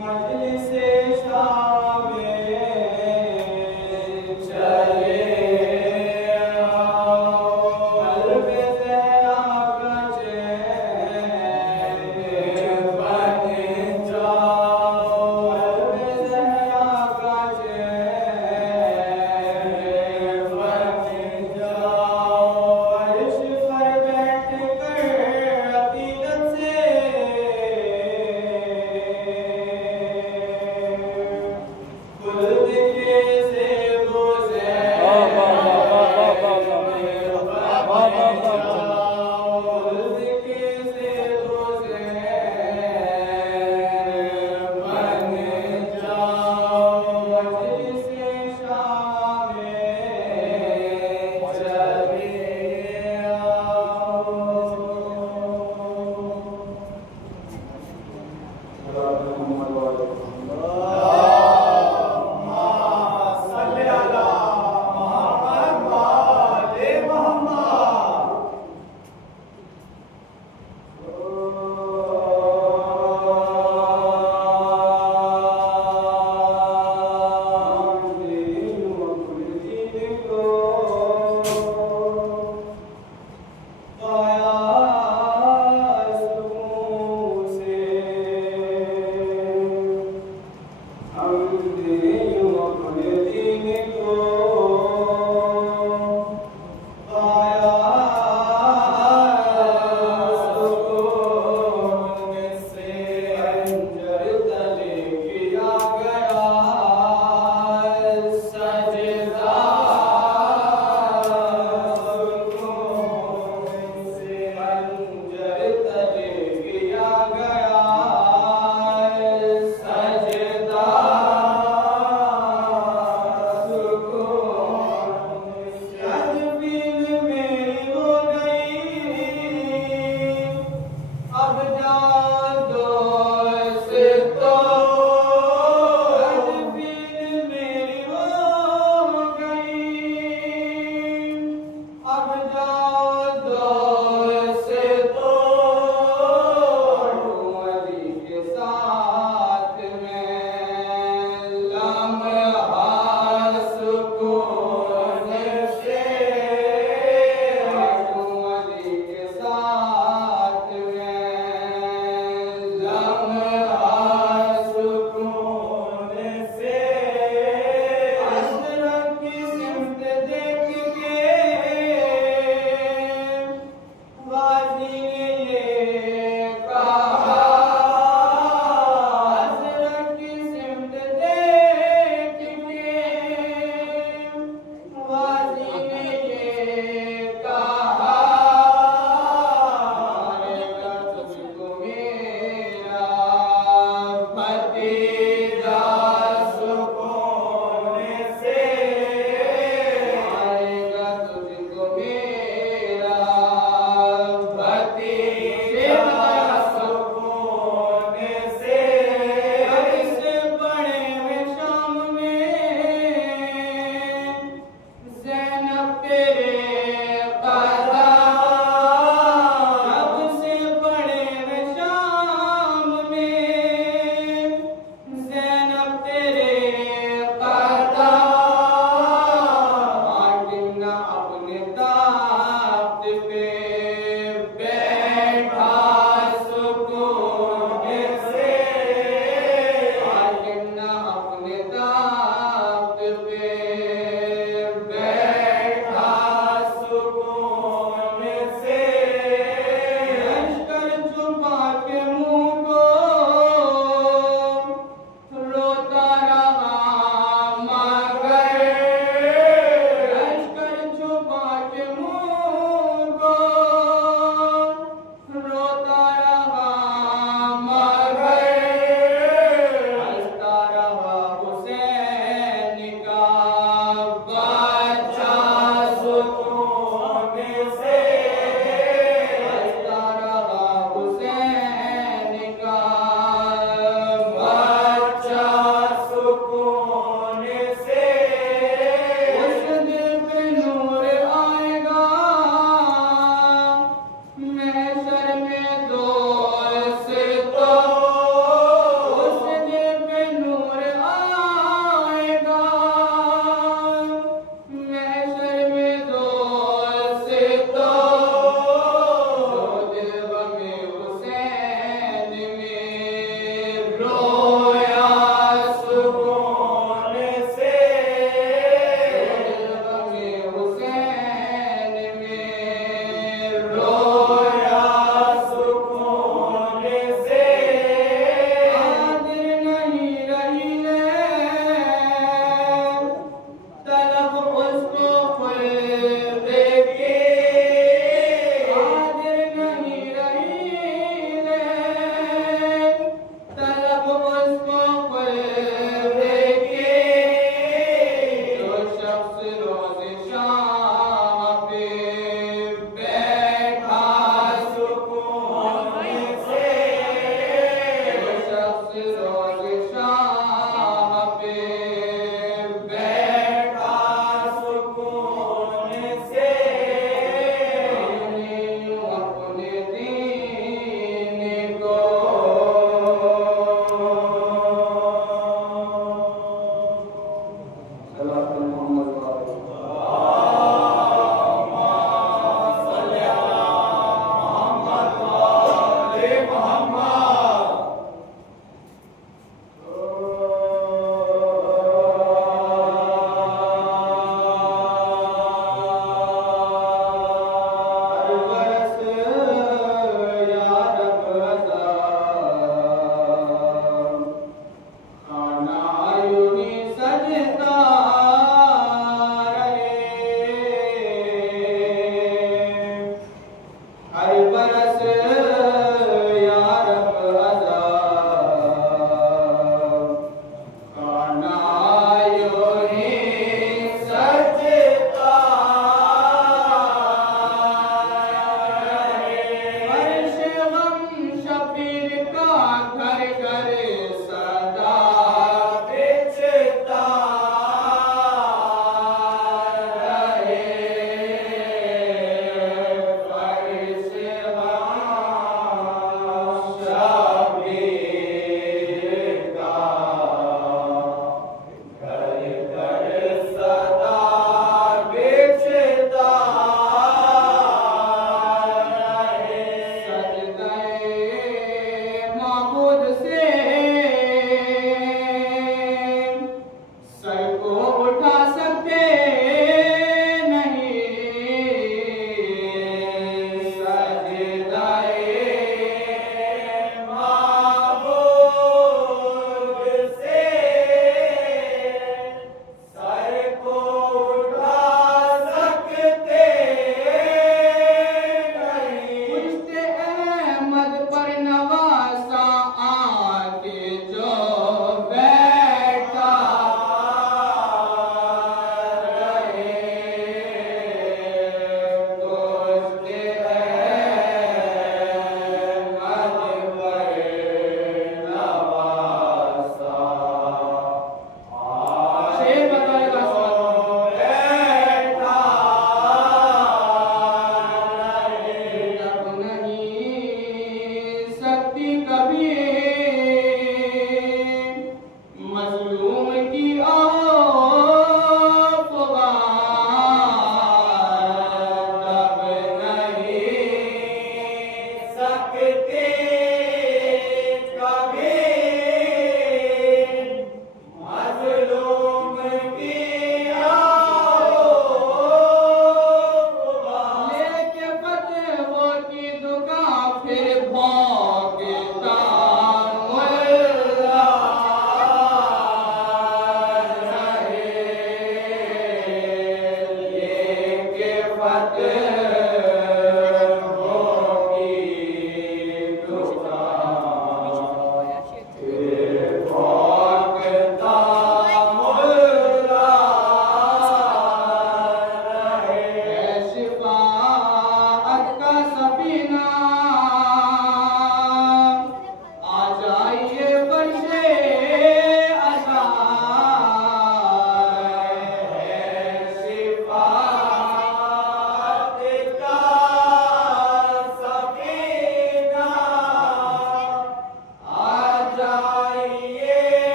मजलिसे शामे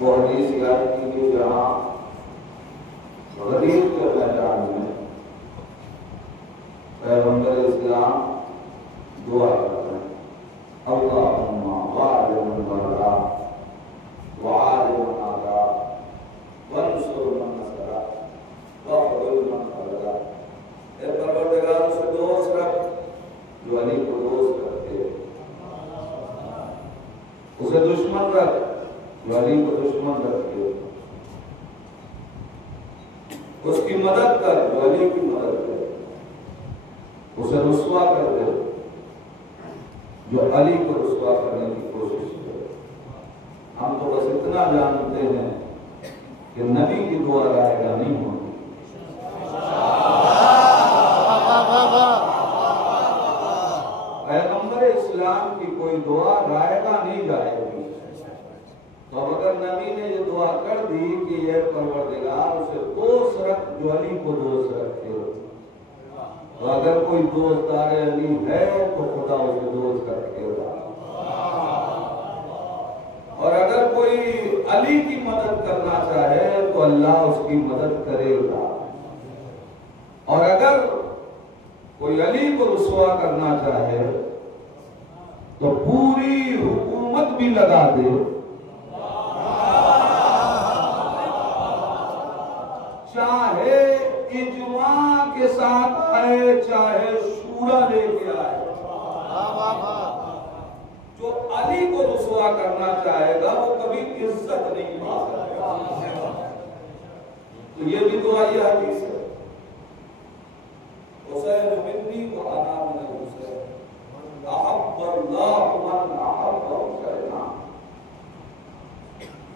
वो हदीस याद कीजिए जहाँ गरीब के मैदान में पैगंबर इस्लाम दुआ करते हैं, अल्लाहुम्मा वालिमन बररा वालिमन आगा वंसुर मन नसरा वफ़दुल मन फररा। ए परवरदिगार उसे दोस्त रख जो अली को दोस्त रखे, उसे दुश्मन रख जो अली को दुश्मन रखे, उसकी मदद कर जो अली की मदद करे, उसे रुस्वा कर दे जो अली को रुस्वा करने की कोशिश करे। हम तो बस इतना जानते हैं कि नबी की दुआ रायगा नहीं होती। पैगंबर इस्लाम की कोई दुआ रायगा नहीं जाएगी। तो अगर नबी ने ये दुआ कर दी कि ये परवरदिगार उसे दोस्त रख जो अली को दोस्त रखे, तो अगर कोई दोस्तार अली है तो खुदा उसे दोस्त रखेगा, और अगर कोई अली की मदद करना चाहे तो अल्लाह उसकी मदद करेगा, और अगर कोई अली को रुस्वा करना चाहे तो पूरी हुकूमत भी लगा दे, चाहे इजमा के साथ आए चाहे शूरा लेके आए, जो अली को रुस्वा करना चाहेगा वो कभी इज्जत नहीं पा सकेगा। तो ये भी दुआ ये हदीस है, हुसैन मिन्नी व अना मिनल हुसैन अहब्बल्लाहु मन अहब्ब हुसैना।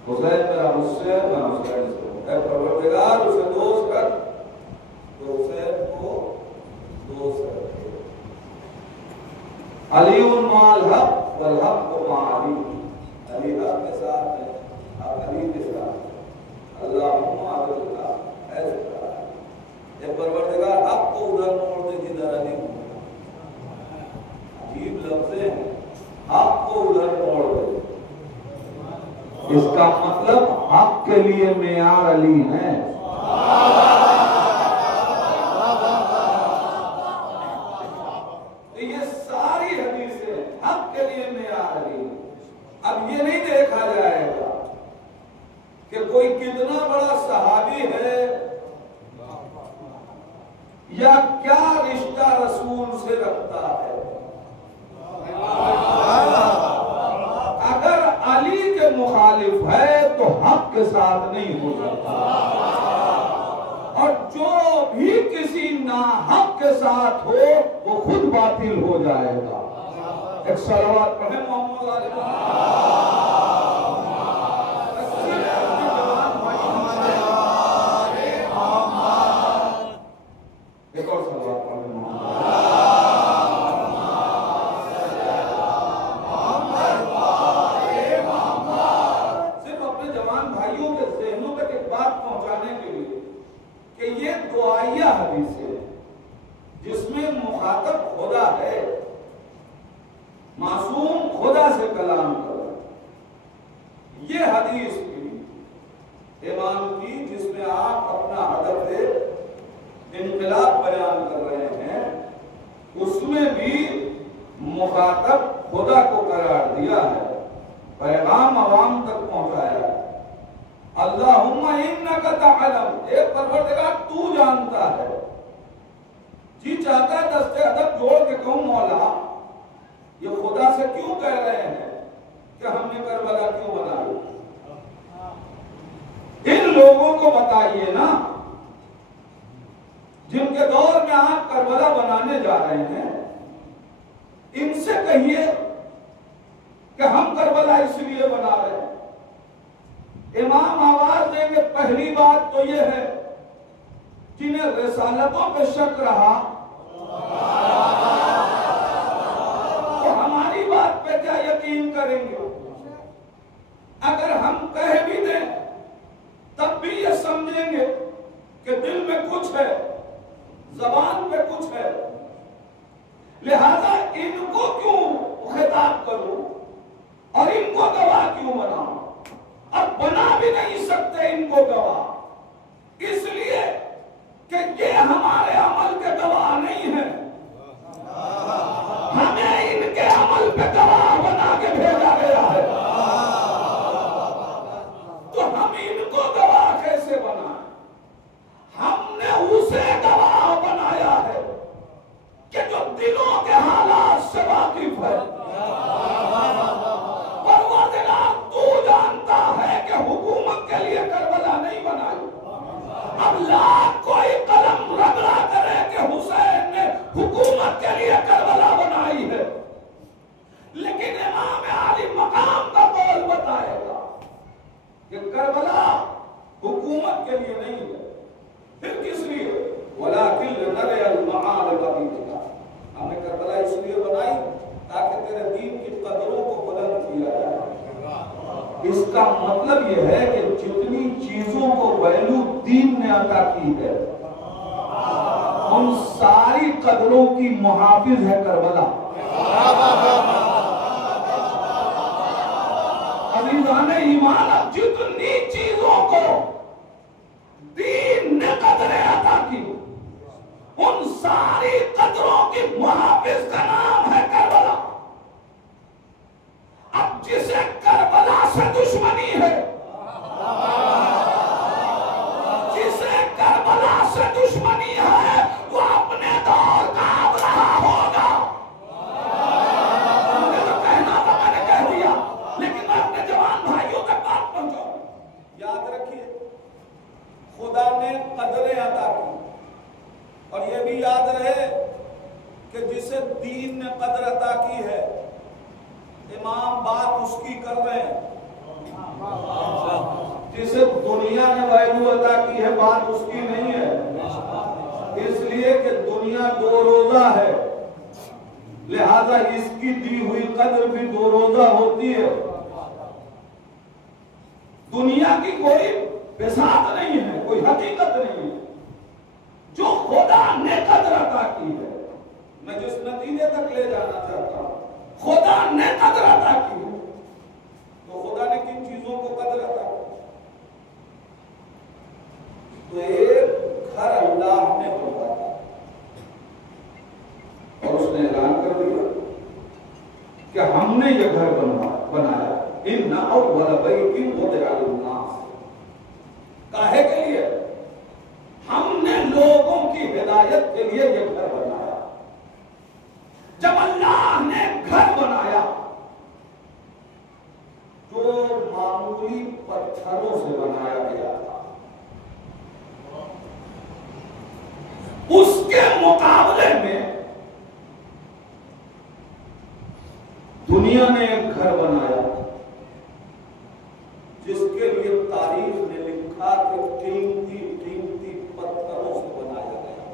हुसैन मेरा मुझसे, मैं हुसैन से। ऐ परवरदिगार उसे दोस्त कर तो हुसैन को दोस्त रखे। अलीउन माल हक वल हक मा अली, अली हक के साथ है, आप अली के साथ। अल्लाहुम्मा अल्लाह ऐसे कहा ये परवरदिगार हक को उधर मोड़ दे जिधर अली हो। अजीब लफ्ज़ है, हक को उधर मोड़ दे, इसका मतलब हक के लिए मेयार अली है। तो ये सारी हदीसें हक के लिए मेयार अली। अब ये नहीं देखा जाएगा कि कोई कितना बड़ा सहाबी है या क्या रिश्ता रसूल से रखता है। अगर अली के मुखालिफ है तो हक के साथ नहीं हो सकता, और जो भी किसी नाहक के साथ हो वो खुद बातिल हो जाएगा। एक सलवात पढ़े मोहम्मद एक और सलवात पढ़े ये दुआया हदीस है जिसमें मुखातब खुदा है, मासूम खुदा से कलाम कर रहा है। ये हदीस भी इमाम की जिसमें आप अपना हदफ इनकलाब बयान कर रहे हैं, उसमें भी मुखातब खुदा को करार दिया है, पैगाम अवाम तक पहुंचाया है। अल्लाहुम्मा इन्नका तअलम, एक परवरदिगार तू जानता है। जी चाहता है दस्ते अदब जोड़ के कहूं मौला ये खुदा से क्यों कह रहे हैं कि हमने करबला क्यों बनाई। इन लोगों को बताइए ना जिनके दौर में आप करबला बनाने जा रहे हैं, इनसे कहिए कि हम करबला इसलिए बना रहे हैं। इमाम आवाज देंगे, पहली बात तो यह है जिन्हें रिसालतों पे शक रहा तो हमारी बात पे क्या यकीन करेंगे। अगर हम कह भी दें तब भी ये समझेंगे कि दिल में कुछ है, जबान पे कुछ है, लिहाजा इनको क्यों खिताब करूं और इनको गवाह क्यों बनाऊं। अब बना भी नहीं सकते इनको गवाह, इसलिए कि ये हमारे अमल के गवाह नहीं है। हमें इनके अमल पे गवाह बना के भेजा गया है, तो हम इनको गवाह कैसे बनाएं? हमने उसे गवाह बनाया है कि जो दिलों के हालात से वाकिफ है। परवरदिगार तू जानता है कि हुकूमत के लिए करबला नहीं बनाई। अब लाख कोई कलम रगड़ा करे कि हुसैन ने हुकूमत के लिए करबला बनाई है, लेकिन इमाम आली मकाम का कौल बताएगा कि करबला हुकूमत के लिए नहीं है। फिर किस लिए? वलाकिन नरअल मआरिब बिहा, हमने करबला इसलिए बनाई ताकि तेरे दीन की कदरों को बुलंद किया जाए। इसका मतलब यह है कि जितनी चीजों को वैल्यू दीन ने अता की है, उन सारी कदरों की मुहाफिज है करबला। अज़ीज़ाने ईमान, जितनी चीजों को दीन ने कदरें अता की, उन सारी कदरों की मुहाफिज का नाम है करबला। अब जिसे करबला से दुश्मनी है, जिसे करबला से दुश्मनी है, वो अपने दौर का अब रहा होगा। मुझे तो कहना था, मैंने कह दिया, लेकिन मैं अपने जवान भाइयों तक बात पहुंचाऊं। याद रखिए, खुदा ने कदरें अता की, और ये भी याद रहे कि जिसे दीन ने कदर अता की है, इमाम बात उसकी कर रहे हैं। जिसे दुनिया ने वैल्यू अता की है, बात उसकी नहीं है, इसलिए कि दुनिया दो रोजा है, लिहाजा इसकी दी हुई कदर भी दो रोजा होती है। दुनिया की कोई बिसात नहीं है, कोई हकीकत नहीं है, जो खुदा ने कदर अता की है। मैं जिस नतीजे तक ले जाना चाहता हूं, खुदा ने कदर अता की है, तो खुदा ने किन चीजों को कदर अता की? तो एक घर अल्लाह ने बनवाया और उसने ऐलान कर दिया कि हमने ये घर बनाया। इन्ना अव्वल बैतिन वुदिअ लिन्नास, काहे के लिए? हमने लोगों की हिदायत के लिए ये घर बनाया। जब अल्लाह ने घर बनाया तो मामूली पत्थरों से बनाया गया था, उसके मुकाबले में दुनिया ने एक घर बनाया जिसके लिए तारीख ने लिखा कि कीमती कीमती पत्थरों से बनाया गया,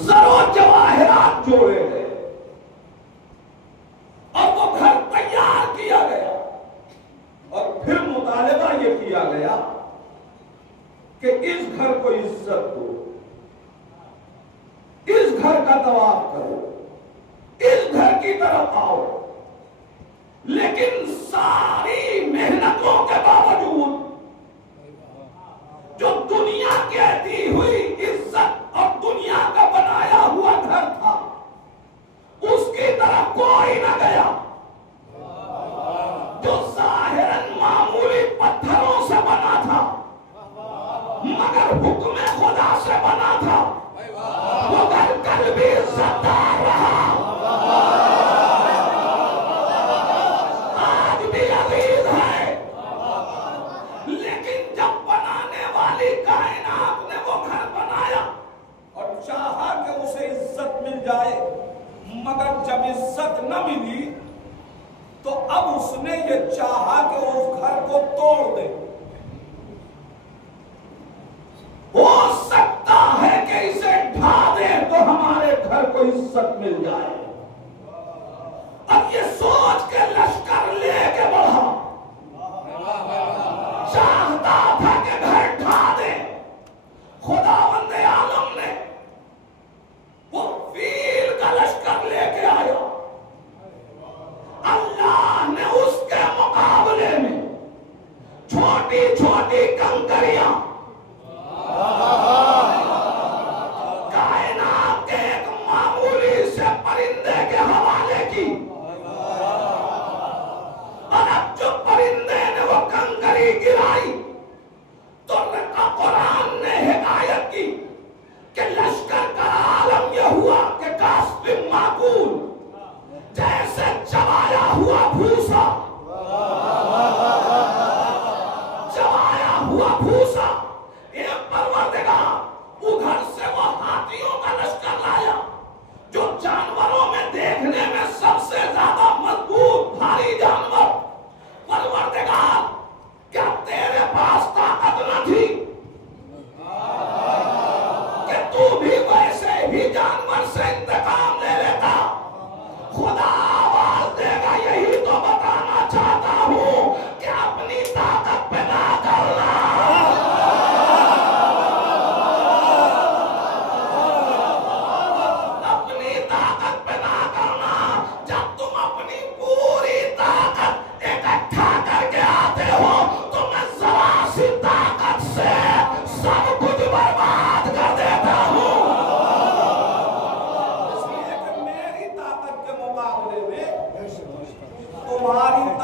जरो जवाहरात जोड़े गए और वो घर तैयार किया गया। और फिर मुतालिबा ये किया गया कि इस घर को इज्जत दो, इस घर का तवाफ करो, इस घर की तरफ आओ। लेकिन सारी मेहनतों के बावजूद जो दुनिया के दी हुई इज्जत और दुनिया का बनाया हुआ घर था, उसकी तरफ कोई न गया। जो जाहिरन मामूली पत्थरों से बना था मगर हुक्म खुदा से बना था, वो घर कल भी इज्जतदार रहा, आज भी अजीज है। लेकिन जब बनाने वाली कायनात ने वो घर बनाया और चाहा कि उसे इज्जत मिल जाए, मगर जब इज्जत न मिली तो अब उसने ये चाहा कि उस घर को तोड़ दे। हो सकता है कि इसे ढा दे तो हमारे घर को इज्जत मिल जाए। अब ये सोच के लश्कर लेके बढ़ा, चाहता था कि घर ढा दे। खुदावंद आलम ने वो फील का लश्कर लेके आया। अल्लाह ने उसके मुकाबले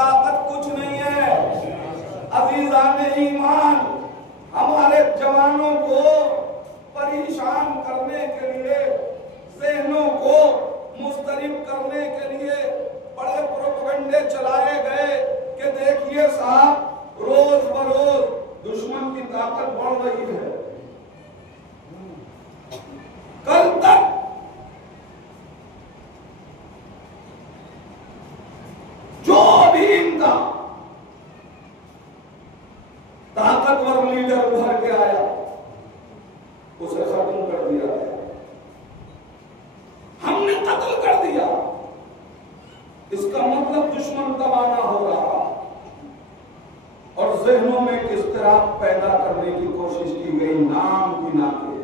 ताकत कुछ नहीं है। अजीजान ईमान, हमारे जवानों को परेशान करने के लिए, ज़हनों को मुस्तरिब करने के लिए बड़े प्रोपेगेंडे चलाए गए कि देखिए साहब रोज बरोज दुश्मन की ताकत बढ़ रही है। कल तक जो भी इनका ताकतवर लीडर उभर के आया उसे खत्म कर दिया गया, हमने कत्ल कर दिया। इसका मतलब दुश्मन दबाना हो रहा और ज़हनों में किस तरह पैदा करने की कोशिश की गई नाम गिना के,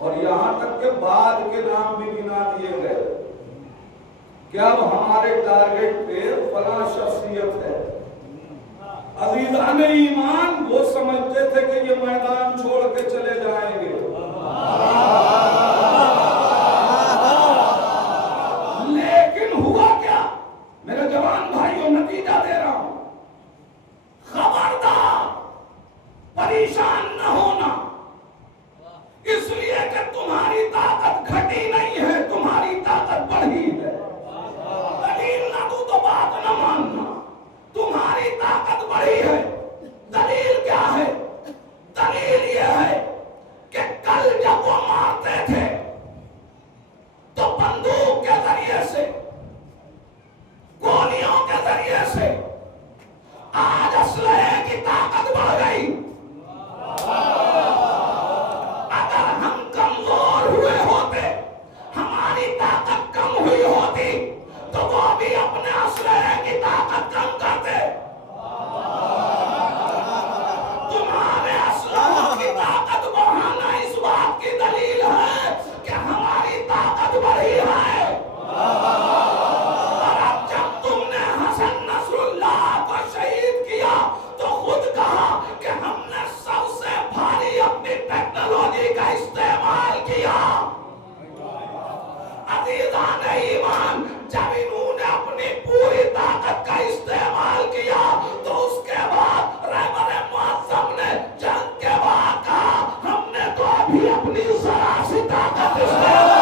और यहां तक के बाद के नाम भी गिना दिए गए कि अब हमारे टारगेट पे फला शख्सियत है। अजीजान ईमान वो समझते थे कि ये मैदान छोड़ के चले जाएंगे, लेकिन हुआ क्या? मेरे जवान भाइयों, नतीजा दे रहा हूं, खबरदार परेशान न होना, इसलिए कि तुम्हारी ताकत घटी नहीं है, तुम्हारी ताकत बढ़ी है। दलील ना दू तो बात न मानना, तुम्हारी ताकत बढ़ी है। दलील क्या है? दलील यह है कि कल जब वो मारते थे तो बंदूक के जरिए से, गोलियों के जरिए से, आज असलहे की ताकत बढ़ गई। अगर हम कमजोर हुए होते, हमारी ताकत कम हुई होती, तो वो भी अपने असलहे की ताकत कम करते। तुम्हारे असलहों की ताकत बढ़ाना इस बात की दलील है कि हमारी ताकत बढ़ी है। और अब जब तुमने हसन नसरुल्लाह को शहीद किया तो खुद कहा कि हमने सबसे भारी अपनी टेक्नोलॉजी का इस्तेमाल किया। अजीजान ईमान, जब इन्होंने अपनी पूरी ताकत का इस्तेमाल किया तो उसके बाद रहबर मुअज़्ज़म ने जंग के बाद कहा हमने तो अभी अपनी जरा सी ताकत इस्तेमाल।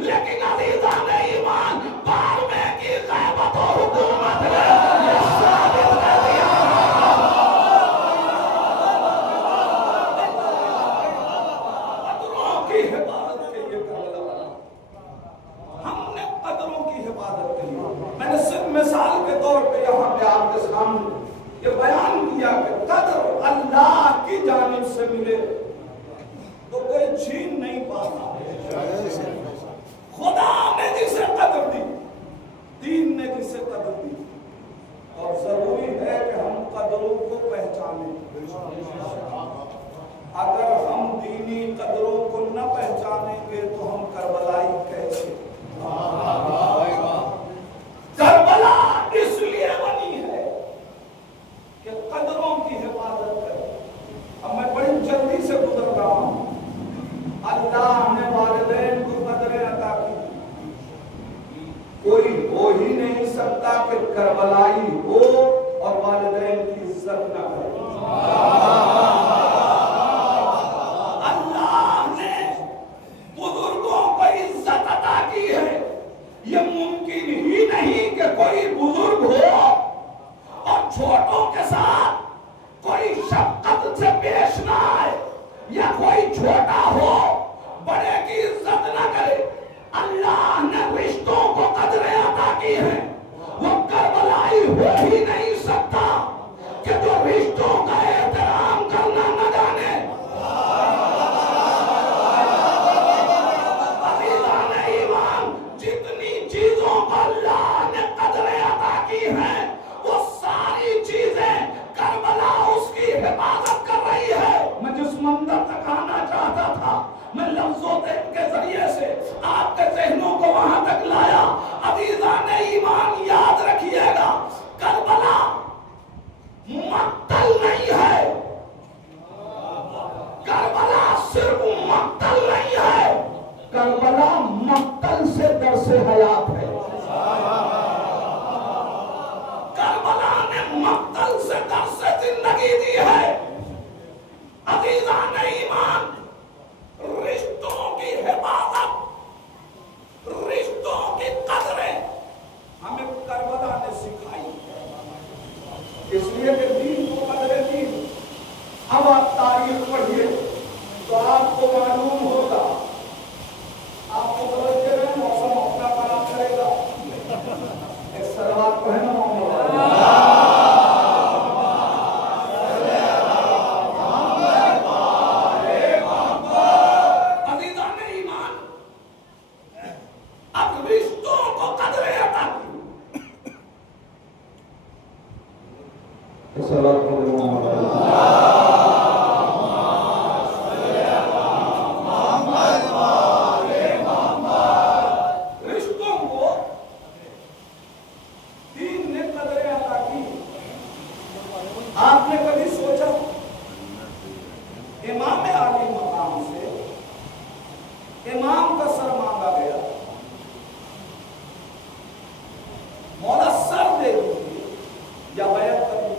लेकिन अजीज़ान ईमान बाद में की मिसाल के तौर पे यहाँ पे आपके सामने ये बयान किया कि कदर अल्लाह की जानिब से मिले तो कोई छीन नहीं पाता। खुदा ने जिसे कदर दी, दीन ने जिसे कदर दी, और जरूरी है कि हम कदरों को पहचानें। अगर हम दीनी कदरों को न पहचानेंगे तो हम करबलाई कैसे? करबला इसलिए बनी है कि कदरों की हिफाजत करे। अब मैं बड़ी जल्दी से गुजर रहा हूं। अल्लाह ने वालिदैन को कदरें अता की। कोई हो ही नहीं सकता कि करबलाई हो और वालिदैन की इज्जत न करे। अल्लाह ने बुजुर्गों को इज्जत अता की है। ये मुमकिन ही नहीं कि कोई बुजुर्ग हो और छोटों के साथ कोई शफकत से पेश ना आए, या कोई छोटा हो बड़े की इज्जत ना करे। अल्लाह ने रिश्तों को कदरें अता की है। वो करबलाई हो ही नहीं सकता कि जो रिश्तों का एहतराम करना न जाने। जितनी चीजों को अल्लाह ने कदरें अता की हैं, वो सारी चीजें करबला उसकी हिफाजत कर रही है। मैं जिस मंदिर तक आना चाहता था, मैं लफ्जों के जरिए से आपके ज़हनों को वहां तक लाया। अज़ीज़ान ईमान याद रखिएगा, करबला मक्तल नहीं है। करबला सिर्फ मक्तल नहीं है, करबला मक्तल से दरसे हयात है। करबला ने मक्तल से दरसे जिंदगी दी है। अज़ीज़ान ईमान, रिश्तों की हिफाजत, रिश्तों की कदरें हमें करबला ने सिखाई। इसलिए कि दीन को कदरें दी। अब आप तारीख पढ़िए तो आपको मालूम होगा। आपको समझते रहे, मौसम अपना काम करेगा। एक सलवार पहनो। आपने कभी सोचा इमाम आली मकाम से इमाम का सर मांगा गया, मौला सर दे दीजिए या बैत कर दी।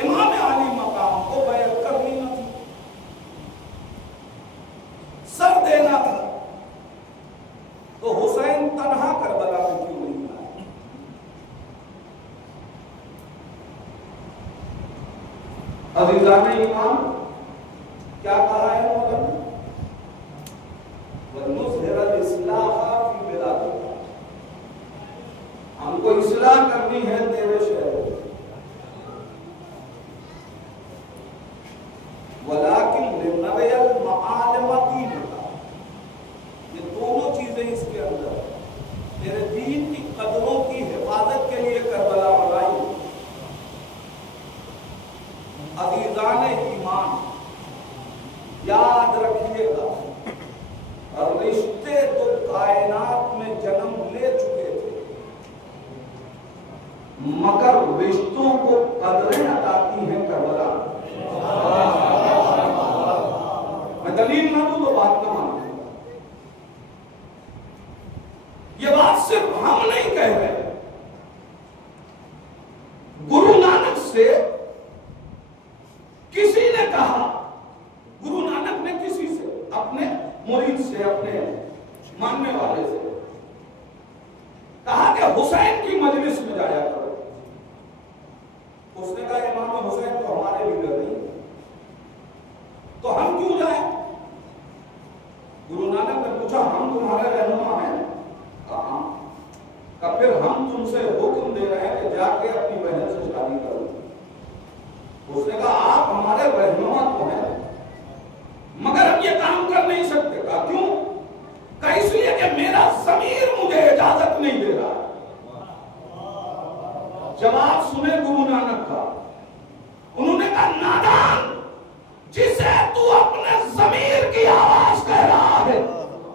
इमाम आली मकाम को बैत करनी न थी, सर देना था। तो हुसैन तन्हा करबला में क्यों नहीं आए? अज़ीज़ान ईमान, क्या कहा है मौला? हमको इस्लाह करनी है तेरे शहर। ये दोनों चीजें इसके अंदर, तेरे दीन की कदरों की हिफाजत के लिए करबला बनाई। अज़ीज़ान ईमान, याद रखिएगा, और रिश्ते तो कायनात में जन्म ले चुके थे, मगर रिश्तों को कदरें अता की हैं करबला। मैं दलील ना दूं तो बात ना मानो। ये बात सिर्फ हम नहीं कह रहे, गुरु नानक से किसी ने कहा, गुरु नानक ने किसी से, अपने मुरीद से, अपने मानने वाले से कहा कि हुसैन की मजलिस में जाया करो। उसने कहा इमाम हुसैन तो हमारे लीडर नहीं, तो हम क्यों जाएं? गुरु नानक ने पूछा, हम तुम्हारे रहनुमा हैं? कहा का फिर हम तुमसे हुक्म दे रहे हैं कि जाके अपनी बहन से शादी करो। उसने कहा आप हमारे रहनुमा तो हैं, मगर हम ये काम कर नहीं सकते। कहा क्यों? कहा इसलिए कि मेरा ज़मीर मुझे इजाजत नहीं दे रहा। जवाब सुने गुरु नानक का। उन्होंने कहा नादान, जिसे तू अपने ज़मीर की आवाज कह रहा है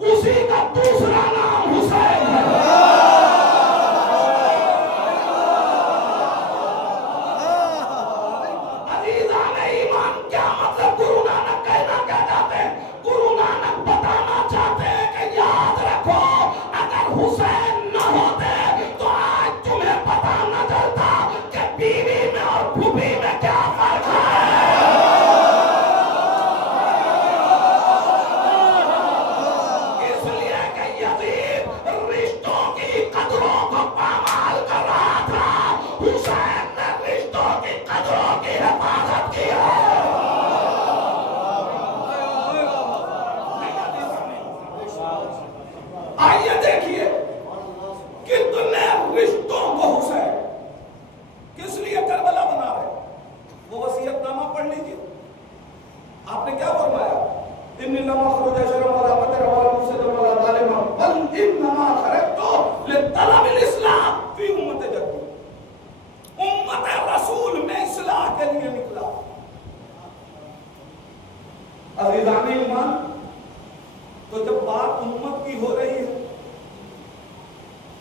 उसी का दूसरा नाम हुसैन है। अजीज़ाने ईमान, क्या मतलब गुरु नानक कहना क्या चाहते हैं? गुरु नानक बताना चाहते हैं कि याद रखो, अगर हुसैन न होते तो आज तुम्हें पता न चलता कि बीवी में और फूफी में क्या फर्क है। इसलिए कि यजीद रिश्तों की कदरों को पामाल कर रहा था, हुसैन ने रिश्तों की कदरों की हिफाजत की है। आइए देखिए कितने रिश्तों को हुसैन किस लिए करबला बना रहे। वो वसीयतनामा पढ़ लीजिए। आपने क्या फरमाया? इन्नमा खरुज शरम वाला बतर वाला मुसद्दम वाला जालिम बल इन्नमा खरजतु लितलबिल इस्लाह फी उम्मत जद्दी। उम्मत रसूल में इस्लाह के लिए निकला। अज़ीज़ाने ईमान, तो जब बात उम्मत की हो रही है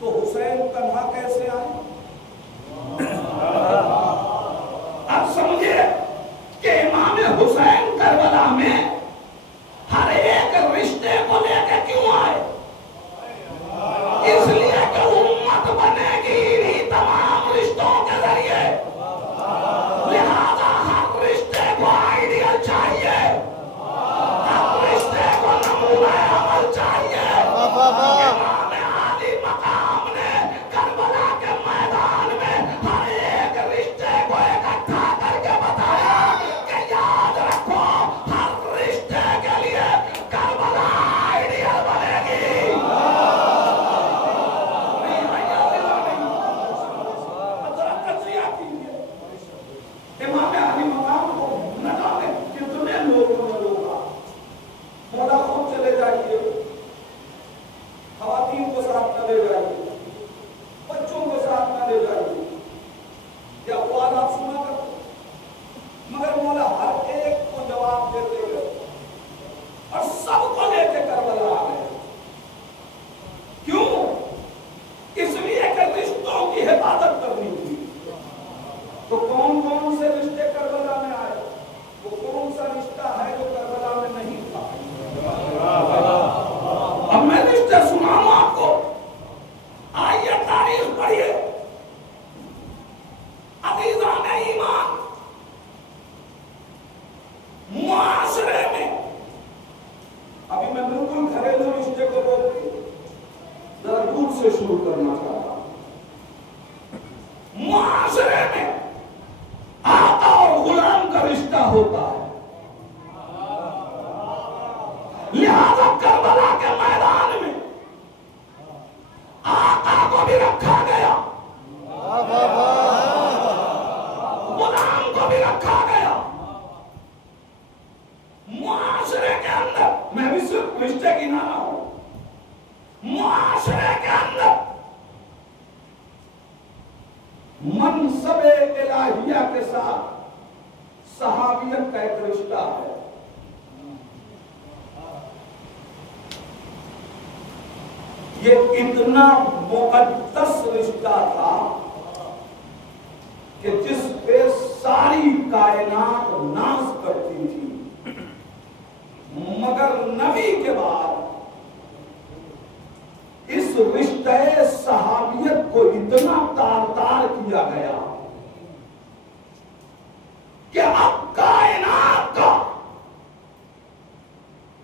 तो हुसैन तन्हा कैसे आए? अब समझिए कि इमाम हुसैन करबला में हर एक रिश्ते को लेकर क्यों आए? इसलिए कि उम्मत बनेगी इन्हीं तमाम रिश्तों के जरिए। लिहाजा हर रिश्ते को आइडियल चाहिए, हर रिश्ते को नमूना अमल चाहिए। इमाम आली मकाम ने करबला के मैदान में हर एक रिश्ते को इकट्ठा करके बताया कि याद रखो, हर रिश्ते के लिए करबला आइडियल बनेगी। नहीं भैया, नहीं। अब जरा तज्जिया कीजिए। इमाम आली मकाम को न जाने कितने लोगों ने रोका। मौला खुद चले जाइए, खवातीन को साथ न ले जाइए, बच्चों को साथ न ले जाइए, या अक़वाल आप सुना करते। मगर मौला हर एक को जवाब देते गए और सबको लेके करबला आ गए। क्यों? इसलिए कि रिश्तों की हिफाजत करनी थी। तो कौन कौन से रिश्ते करबला में आए? वो कौन सा रिश्ता है जो करबला में नहीं था? अब मैं रिश्ते सुनाऊं आपको। आइए तारीख पढ़िए। अज़ीज़ाने ईमान, मुआशरे में, अभी मैं बिल्कुल घरेलू रिश्ते को रोक के जरा दूर से शुरू करना चाहता हूं। मुआशरे में आका और गुलाम का रिश्ता होता है। लिहाजा करबला के मैदान में आका को भी रखा गया, गुलाम को भी रखा गया। मुआशरे के अंदर, मैं भी सिर्फ रिश्ते की ना हूं, मुआशरे के अंदर मनसबे इलाहिया के साथ सहाबियत का एक रिश्ता है। ये इतना मुकद्दस रिश्ता था कि जिस पे सारी कायनात नाज करती थी। मगर नबी के बाद इस रिश्ते सहाबियत को इतना तार-तार किया गया कि अब कायनात का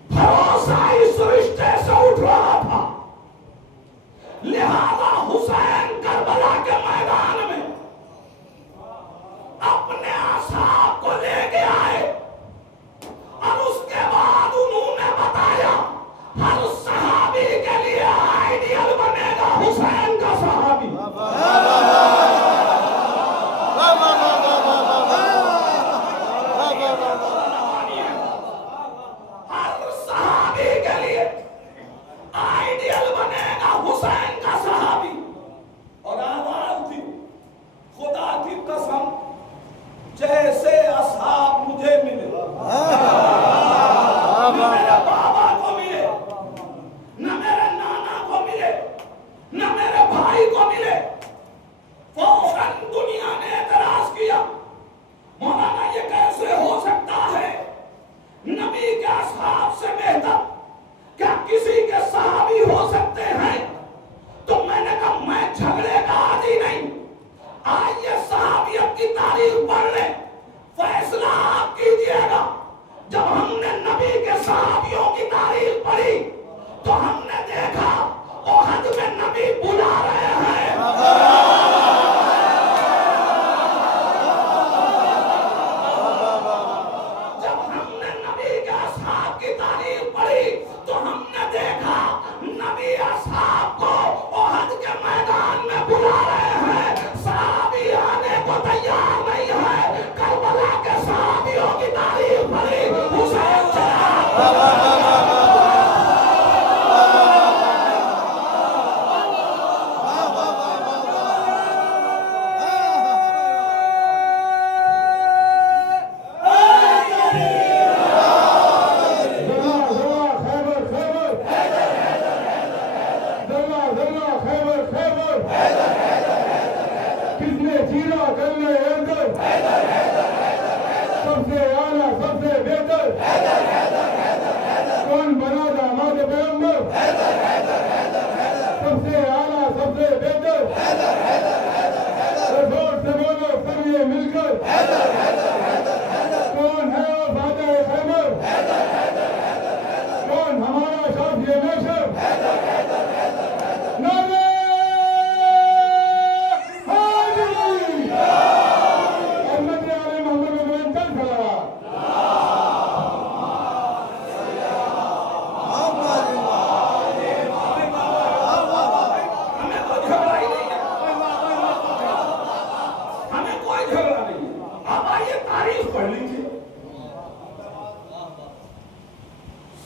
भरोसा इस रिश्ते से उठ रहा था। लिहाजा हुसैन करबला के मैदान में अपने असहाब को लेके आए और उसके बाद उन्होंने बताया हर सहाबी के लिए आइडियल बनेगा हुसैन का सहाबी। सबसे जीरा करने हैदर, सबसे आला सबसे बेहतर, कौन बना दामाद पैगंबर, सबसे आला सबसे बेहतर, जोर से बोलो सब ये मिलकर, कौन है वो फातिह खैबर, कौन हमारा शाफिए महशर, नारे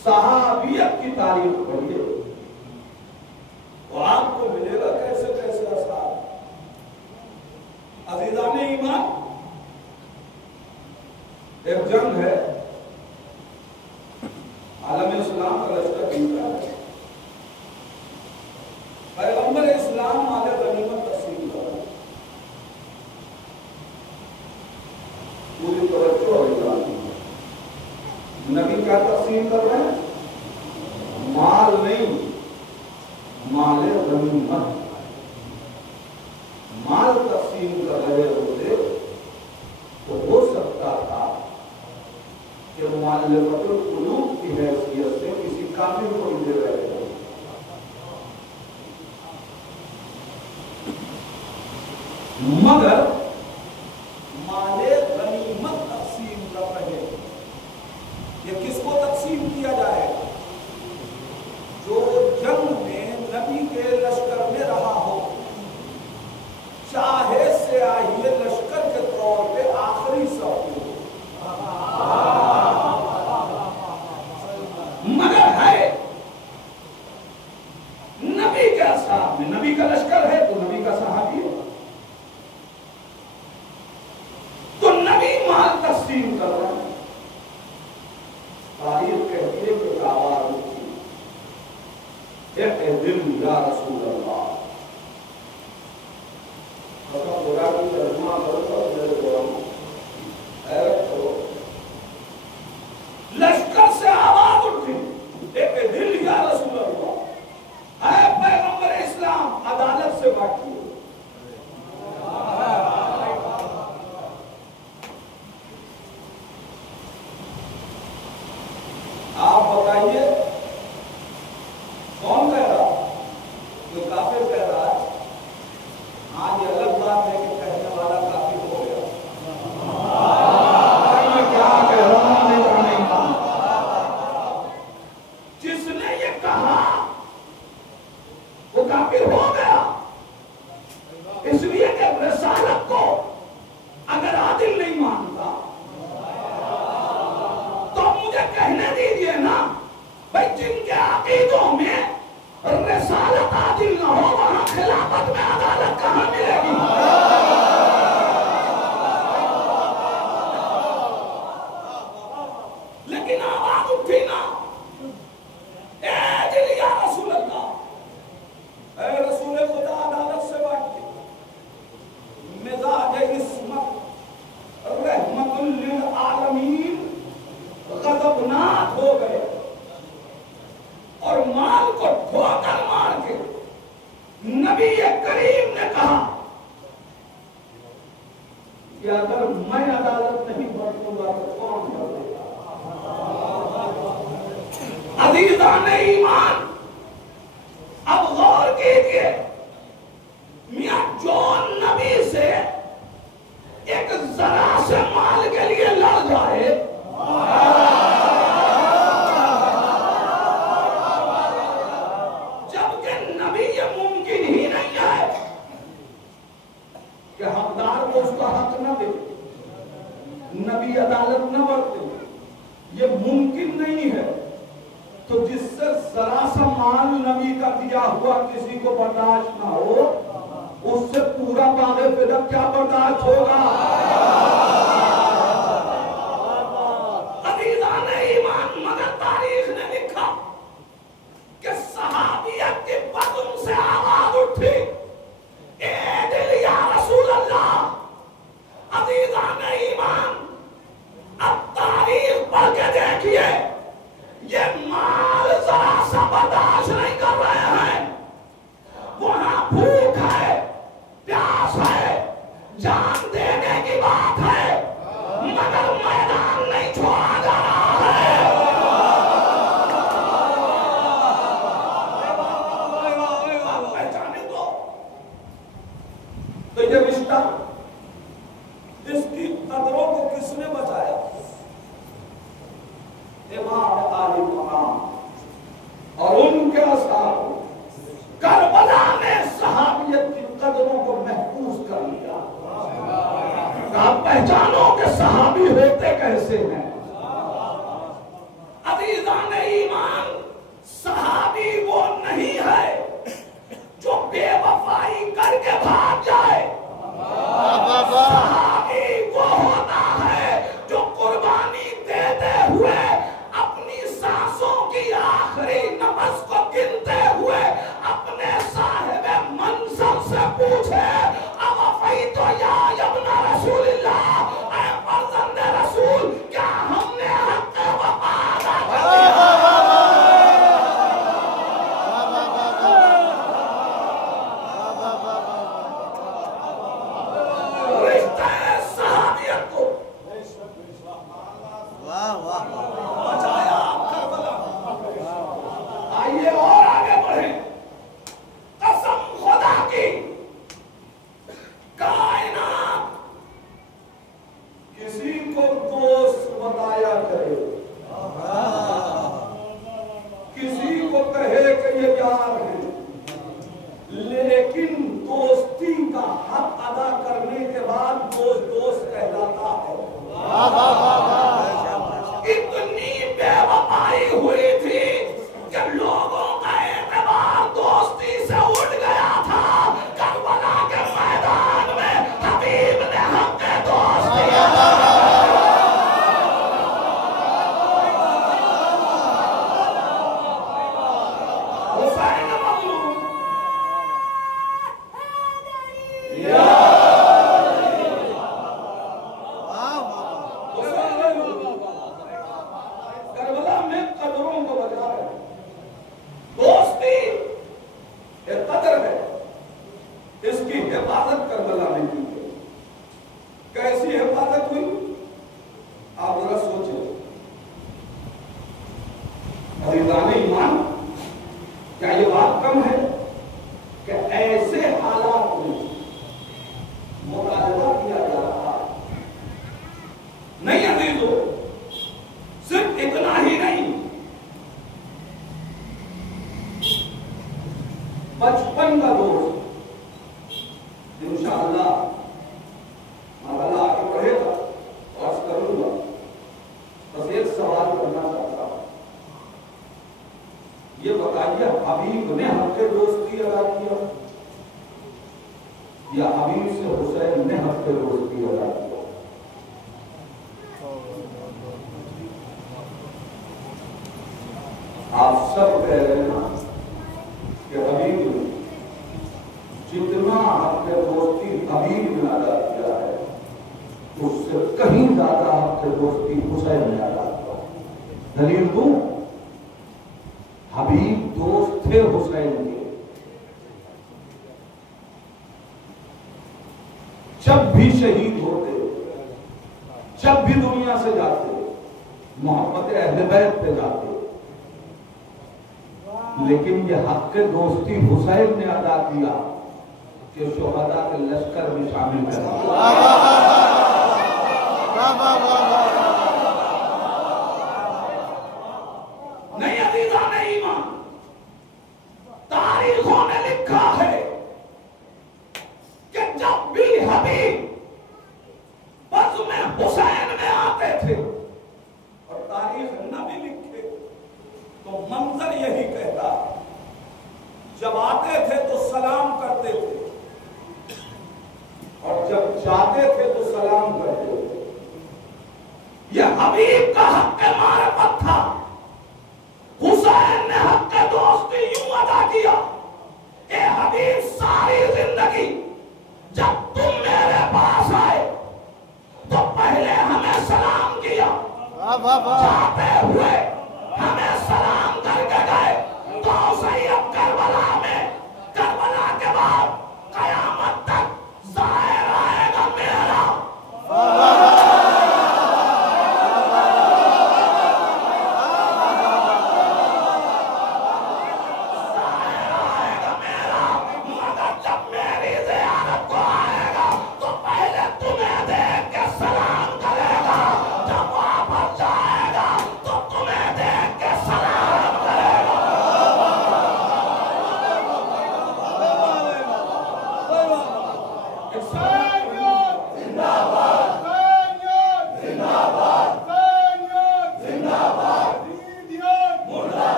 सहाबियत की तारीफ पढ़िए तो आपको मिलेगा कैसे कैसे असहाब। अज़ीज़ाने ईमान, एक जंग है, आलम इस्लाम का लश्कर जीता है, पैगंबर इस्लाम माले गनीमत तस्लीम कर रहे हैं, पूरी तवज्जो और इकराम। नबी क्या तस्लीम कर रहे हैं? माल नहीं, माले गनीमत। माल तस्लीम कर रहे होते तो हो सकता था कि मुअल्लिफ़तुल क़ुलूब की हैसियत से किसी काफिर को दे रहे हो, मगर माले गनीमत तकसीम कर रहे। ये किसको तकसीम किया जाएगा? जो जंग में नबी के लश्कर में रहा हो, चाहे सियाही लश्कर के तौर पे आखिरी सफ़ हो, मगर है नबी के असहाब में, नबी का लश्कर है तो नबी का सहाबी हो, तो नबी माल तस्लीम कर रहा है। तारीफ कहती है कि आवाज उठी, एक दिल या रसूल अल्लाह, मतलब खुदा की तर्जुमा करो तो मेरे को हैरत करो। लश्कर से आवाज उठी, एक दिल या रसूल अल्लाह, है पैगंबर इस्लाम, अदालत से बाकी। आप बताइए कौन कह रहा? कोई काफिर कह रहा है? हाँ, ये अलग बात है कि कहने वाला काफिर हो गया। मैं क्या कह रहा हूं, नहीं कहा। जिसने ये कहा वो काफिर हो गया, इसलिए कि रिसालत को अगर आदिल नहीं मानता तो मुझे कहने दीजिए ना भाई, जिनके अकीदों में रिसालत आदिल न हो वहां खिलाफत में अदालत कहां मिलेगी? लेकिन आवाज उठी ना, ए दिल या रसूल अल्लाह, ए रसूल खुदा, अदालत से बाकी। मिजाज इस्मत रहमतुल लिल आलमीन गज़बनाक हो गए और माल को ठोकर मार के नबी करीम ने कहा कि अगर मैं अदालत नहीं बरतूंगा तो कौन बरतेगा? अज़ीज़ाने ईमान, अब गौर कीजिए, मियां जो नबी से एक जरा से माल के लिए लड़ जाए, जबकि नबी ये मुमकिन ही नहीं है कि हकदार को उसका हक न दे, नबी अदालत न बरते, ये मुमकिन नहीं है। तो जिससे जरा सा माल नबी का दिया हुआ किसी को बर्दाश्त ना हो, उससे पूरा बागे फिदक क्या बर्दाश्त होगा? अज़ीज़ाने ईमान, मगर तारीख ने लिखा कि सहाबियत की बदन से आवाज उठी, ए दिल या रसूल अल्लाह, रिश्ता, इसकी कदरों को किसने बचाया? इमाम आली मकाम और उनके साथ करबला ने सहाबियत की कदरों को महफूज कर लिया। आप पहचानो कि सहाबी होते कैसे हैं। अजीजान ईमान, सहाबी वो नहीं है जो बेवफाई करके भाग जाए। सहाबी वो होता है जो कुर्बानी देते हुए अपनी सांसों की आखिरी नफस को गिनते हुए अपने साहिब मंज़िल से पूछे, अवफ़ई तो या इब्न रसूलिल्लाह, ऐ फर्जंद रसूल, क्या हमने हक़ वफ़ा अदा किया? आइए और आगे बढ़े। कसम खुदा की, कायनात किसी को दोस्त बताया करे, किसी को कहे कि ये यार है, लेकिन दोस्ती का हक अदा करने के बाद दोस्त दोस्त कहलाता है। इतनी बेवफाई हुई थी कि लोगों का एतबार दोस्ती से उठ गया था। करबला के मैदान में हबीब ने हक़ दोस्ती हुसैन मज़लूम करबला में कदरों को बचा रहे। दोस्ती एक कदर है, इसकी हिफाजत करबला में की गई। कैसी हिफाजत हुई आप जरा सोचें। अज़ीज़ान ईमान, क्या ये बात कम है कि ऐसे हालात में मुतालबा किया जा रहा? नहीं अजीजों, सिर्फ इतना ही नहीं, बचपन का दोस्त इंशाअल्लाह मरहला आगे बढ़ेगा और करूंगा। बस एक सवाल करना चाहता हूं, ये बताइए, हबीब ने हक़ दोस्ती अदा किया या हबीब से हुसैन ने हक़ दोस्ती अदा किया? आप सब कह रहे हैं कि हबीब ने जितना हक़ दोस्ती हबीब ने अदा किया है, उससे कहीं ज्यादा हक़ दोस्ती हुसैन ने अदा किया। दलील दूं? हबीब दोस्त थे हुसैन के। जब भी शहीद होते, जब भी दुनिया से जाते, मोहब्बत अहले बैत पे जाते, लेकिन ये हक़ दोस्ती हुसैन ने अदा किया कि शुहदा के लश्कर में शामिल कर नहीं। अज़ीज़ान ईमान, तारीखों ने लिखा है कि जब भी हबीब बज़्म हुसैन में आते थे, और तारीख न भी लिखे तो मंजर यही कहता, जब आते थे तो सलाम करते थे और जब जाते थे तो सलाम करते थे। यह हबीब का हक़ मारिफत था। हुसैन ने हक़ दोस्ती यूं अदा किया, ए हबीब, सारी जिंदगी जब तुम मेरे पास आए तो पहले हमें सलाम किया, जाते हुए हमें सलाम करके गए। तो सैयद करबला में, करबला के बाद कयामत तक ज़ाहिर आएगा मेरा।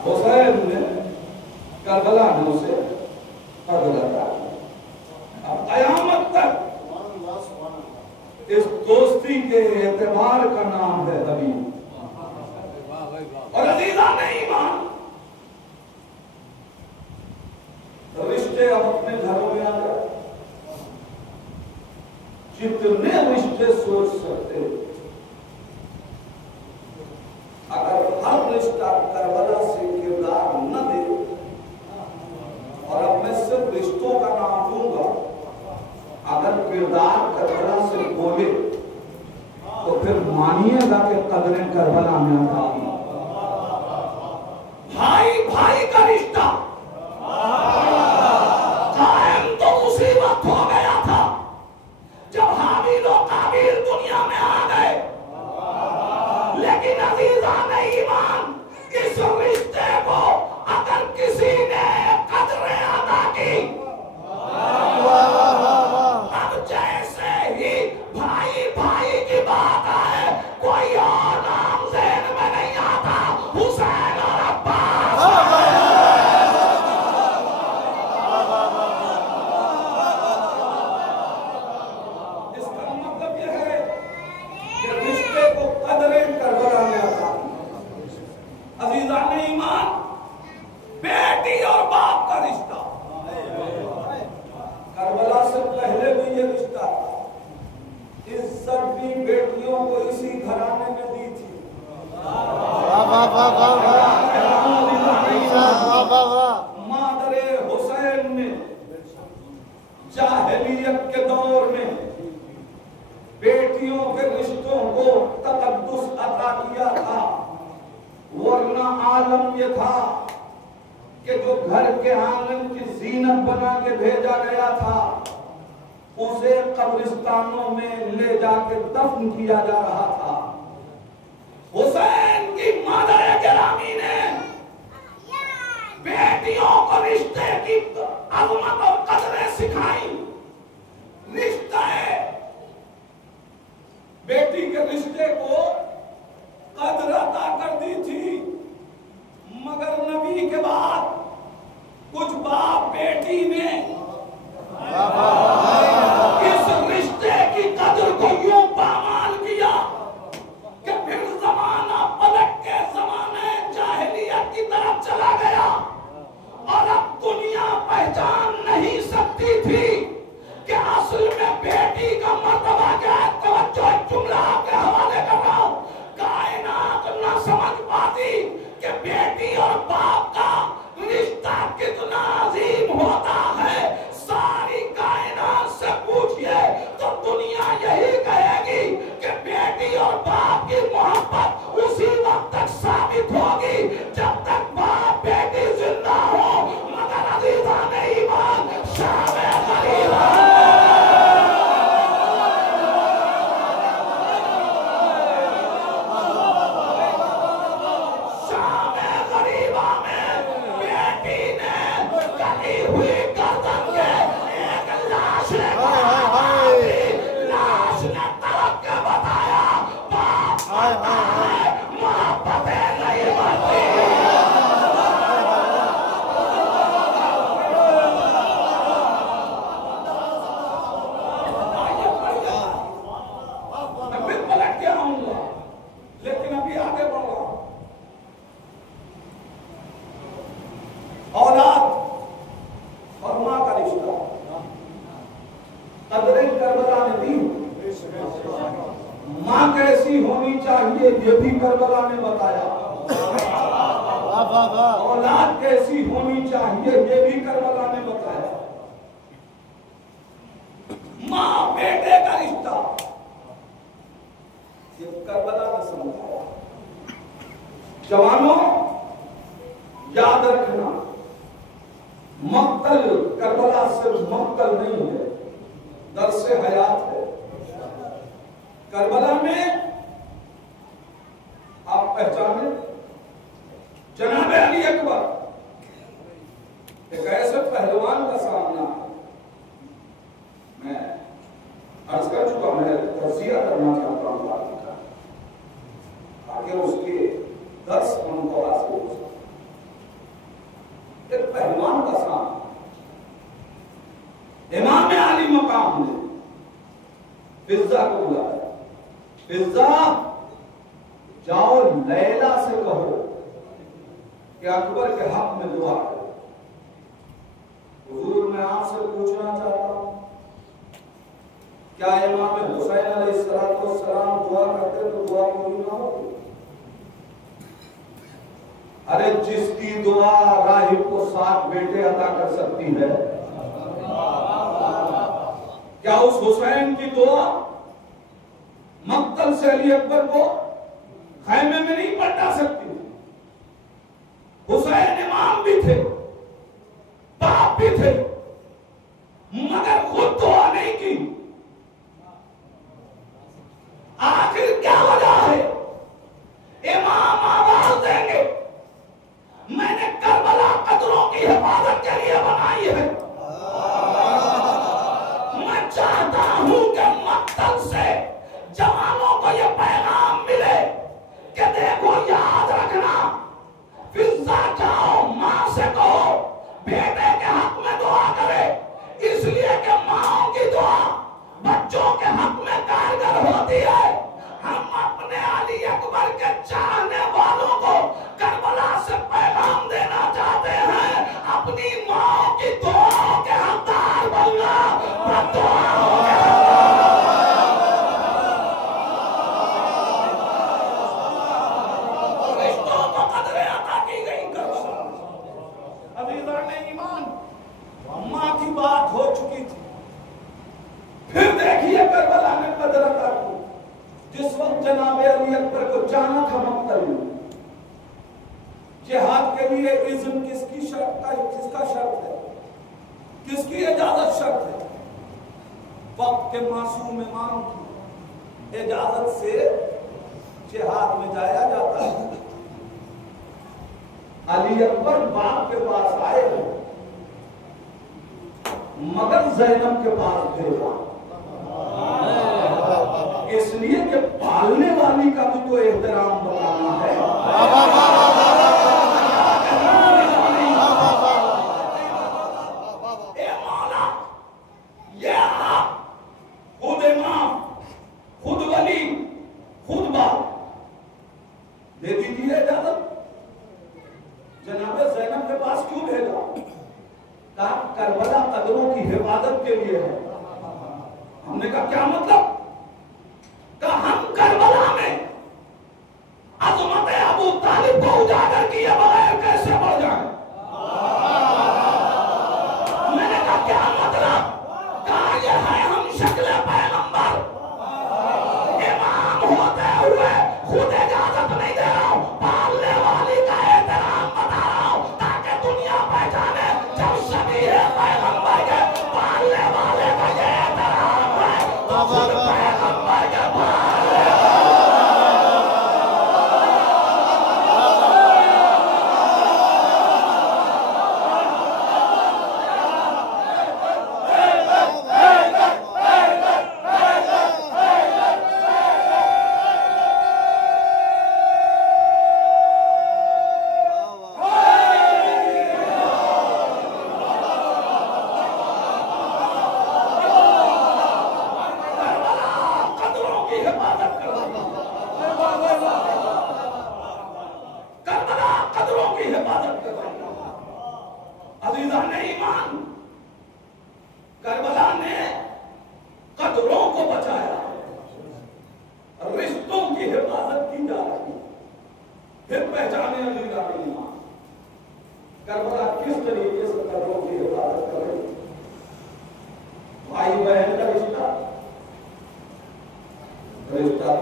हुसैन ने करबला में उसे कत्ल किया। अब कयामत तक इस दोस्ती के एतबार का नाम है हबीब। और अजीज़ान ईमान, रिश्ते अब अपने घरों में आ गए। जितने रिश्ते सोच सकते, अगर हर रिश्ता करबला से किरदार न दे, और अब मैं सिर्फ रिश्तों का नाम दूंगा, अगर किरदार करबला से बोले तो फिर मानिएगा कि कदरें करबला में आता है। भाई भाई का रिश्ता कायम तो उसी वक्त हो गया था जब हाबिल और काबिल दुनिया में आ गए। लेकिन अजीज़ान ईमान, इस रिश्ते को अगर किसी ने कदरें अदा की, अब जैसे ही भाई भाई की बात आए, कोई और नाम ज़हन में नहीं आता, हुसैन और अब्बास। इसका मतलब यह है कि रिश्ते को कदरें करबला में आता। अजीज़ान ईमान, बेटी और बाप का रिश्ता करबला से पहले भी ये रिश्ता था। इज्जत भी बेटियों को इसी घराने में दी थी। मादरे हुसैन ने जाहिलियत के दौर में बेटियों के रिश्तों को तकद्दुस अता किया था। वरना आलम ये था कि जो घर के आंगन की जीनत बना के भेजा गया था, उसे कब्रिस्तानों में ले जाके दफन किया जा रहा था। हुसैन की मादरे गिरामी ने बेटियों को रिश्ते की अज़मत और कदरें सिखाई। रिश्ता है, बेटी के रिश्ते को कदर अता कर दी थी। मगर नबी के बाद कुछ बाप बेटी ने इस रिश्ते की कदर को यूं पामाल किया कि फिर जमाना पलट के जमाने जाहिलियत की तरफ चला गया। और अब दुनिया पहचान नहीं सकती थी कि असल में बेटी का मर्तबा क्या है। तवज्जो, एक जुमला आपके हवाले कर रहा हूं। कायनात न समझ पाती कि बेटी और बाप का रिश्ता कितना अजीम होता है। सारी कायनात से पूछिए तो दुनिया यही कहेगी कि बेटी और बाप की मोहब्बत उसी वक्त तक साबित होगी जब तक बाप बेटी जिंदा हो। मगर अज़ीज़ान ईमान, शामे ग़रीबा में बेटी ने कटी हुई गर्दन के एक लाश ने तड़प के बताया, बाप मरता है, मोहब्बतें नहीं मरती। मैं फिर पलट के आऊंगा, लेकिन अभी आगे बढ़ रहा हूं। औलाद और मां का रिश्ता कदरें करबला ने दी। मां कैसी होनी चाहिए ये भी करबला ने बताया। औलाद कैसी होनी चाहिए ये भी करबला ने बताया। मां बेटे का रिश्ता ये करबला ने समझाया। जवानों, याद रखना, मक्तल करबला सिर्फ मक्तल नहीं है, दर्स हयात है। करबला में आप पहचाने जनाब अली अकबर एक ऐसे पहलवान का सामना मैं अर्ज कर चुका, मैं तजिया करना चाहता हूं ताकि उसके दर्स उनको हासिल हो सके। एक पहलवान का सामना इमाम आली मकाम ने फिजा को बुलाया, फिजा जाओ लैला से कहो कि अकबर के हक में दुआ करो। हुजूर मैं आपसे पूछना चाहता हूं, क्या इमाम हुसैन अलैहिस्सलाम दुआ करते तो दुआ पूरी ना होती? अरे जिसकी दुआ राहिब को 7 बेटे अता कर सकती है, क्या उस हुसैन की दुआ मक्तल से अली अकबर को खैमे में नहीं पलटा सकती? हुसैन इमाम भी थे, बाप भी थे, मगर खुद दुआ नहीं की। आखिर क्या वजह है? इमाम आवाज देंगे मैंने करबला कदरों की हिफाजत के लिए बनाई है। मैं चाहता हूं कि मक्तल से जवानों को यह पैगाम मिले कि देखो याद रखना, फिजा जाओ मां से कहो बेटे के हक में दुआ करे, इसलिए कि माओ की दुआ बच्चों के हक में कारगर होती है। हम अपने अली अकबर के चाहने वालों को करबला से पैगाम देना चाहते हैं, अपनी माओ की दुआओं के हकदार बनना, बद्दुआओं के रिश्तों को कदरें अता की गई करबला। अजीज़ान ईमान, अम्मा की बात हो चुकी थी, फिर देखिए करबला ने कदर अता की। जिस वक्त जनाब अली अकबर को जाना था मक्तल में, जिहाद के लिए इज़्न किसकी शर्त है? किसका शर्त है? किसकी इजाजत शर्त है? वक्त के मासूम इमाम की इजाजत से जिहाद में जाया जाता है। अली अकबर बाप के पास आए मगर ज़ैनब के पास भेजा, इसलिए कि पालने वाली का भी तो एहतराम बताना है। ए मौला, ये आप खुद इमाम, खुद वली, खुद बाप दे दीजिए इजाजत। जनाब ज़ैनब के पास क्यों भेजा? कहा करबला कदरों की हिफाजत के लिए है। हमने कहा क्या मतलब? का हम करबला में अज़मत अबू तालिब को उजागर किए बगैर कैसे बढ़ जाए? मैंने कहा क्या मतलब? कहा यह है हम शक्ल पैगंबर, इमाम होते हुए खुद इजाजत नहीं दे रहा हूं, पालने वाली का एहतराम बता रहा हूं ताकि दुनिया पहचाने जब सभी है पैगंबर के पालने वाले का ये एहतराम है तो खुद पैगंबर के करबला किस तरीके से कदरों की हिफाजत करे। भाई बहन का रिश्ता तो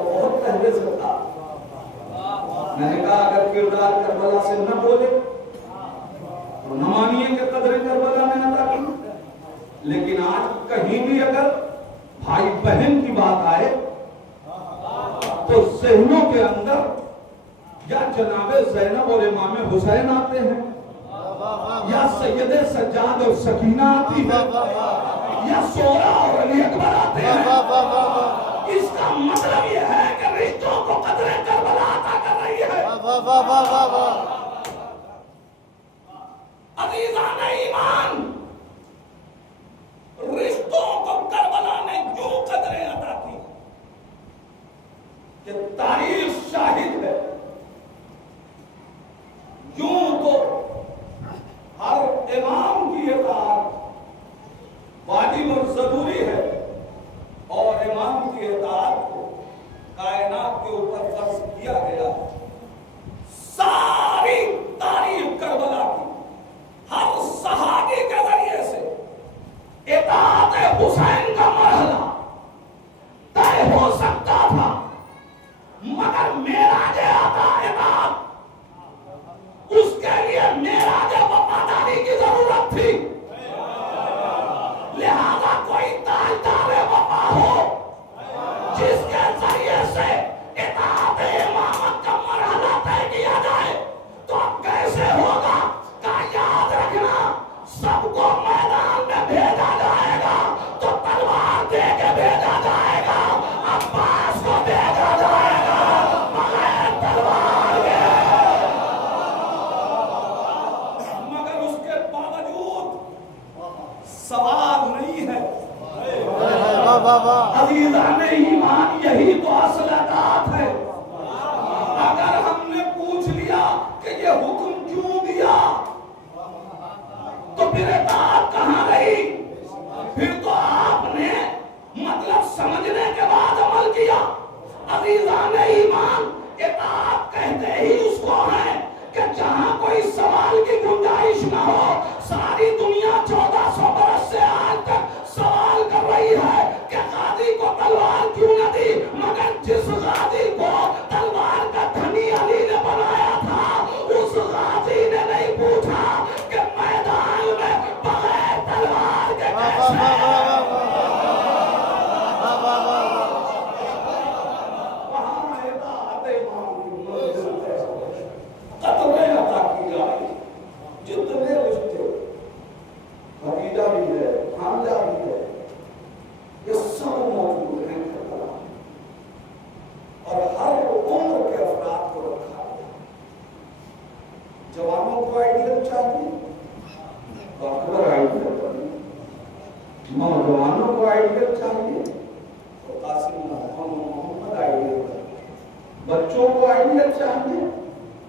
बहुत पहले से था। मैंने कहा अगर किरदार करबला से न बोले तो न मानिए कि कदर करबला में अता की, लेकिन आज कहीं भी अगर भाई बहन की बात आए तो जहनों के अंदर या जनाबे ज़ैनब और इमाम हुसैन आते हैं, या सैयदे सज्जाद और सकीना आती है, या सोरा और अली अकबर आते हैं। इसका मतलब यह है कि रिश्तों को कदरे करबला अता कर रही है। अज़ीज़ान ईमान, रिश्तों को करबला ने क्यों कदरे अता की कि तारीख शाहिद है। यूं तो हर इमाम की इताअत वाजिब और जरूरी है, और इमाम की इताअत को कायनात के ऊपर फर्ज किया गया। सारी तारीख करबला की हर सहाबी के जरिए से इताअत हुसैन का मरहला तय हो सकता था, मगर मेराज इताअत उसके लिए मेराज वफादारी की जरूरत थी। लिहाजा कोई ताजदार वफा हो जिसके जरिए से इताअत इमामत का मरहला तय किया जाए, तो अब कैसे होगा का याद रखना। सबको मैदान में भेजा जाएगा तो तलवार दे के भेजा जाएगा, अब्बास को भेजा जाएगा बगैर तलवार के। सवाल नहीं है। अज़ीज़ान ईमान, यही तो असल अतात है। अगर हमने पूछ लिया कि ये हुक्म क्यों दिया, तो फिर इताअत कहां रही? फिर तो आपने मतलब समझने के बाद अमल किया। अज़ीज़ान ईमान, इताअत कहते ही उसको है कि जहां कोई सवाल की गुंजाइश ना हो। सारी दुनिया 1400 बरस से आज तक सवाल कर रही है कि गाजी को तलवार क्यों न दी, मगर जिस गाजी को तलवार का धनी अली ने बनाया था, उस गाजी ने नहीं पूछा कि मैदान में बगैर तलवार के कैसे। जितने रिश्ते भतीजा भी है, भांजा भी है, ये सब मौजूद हैं करबला, और हर उम्र के अफराद को रखा है। जवानों को आइडियल चाहिए तो अकबर आइडियल बने, नौजवानों को आइडियल चाहिए तो कासिम मोहम्मद आइडियल बने, बच्चों को आइडियल चाहिए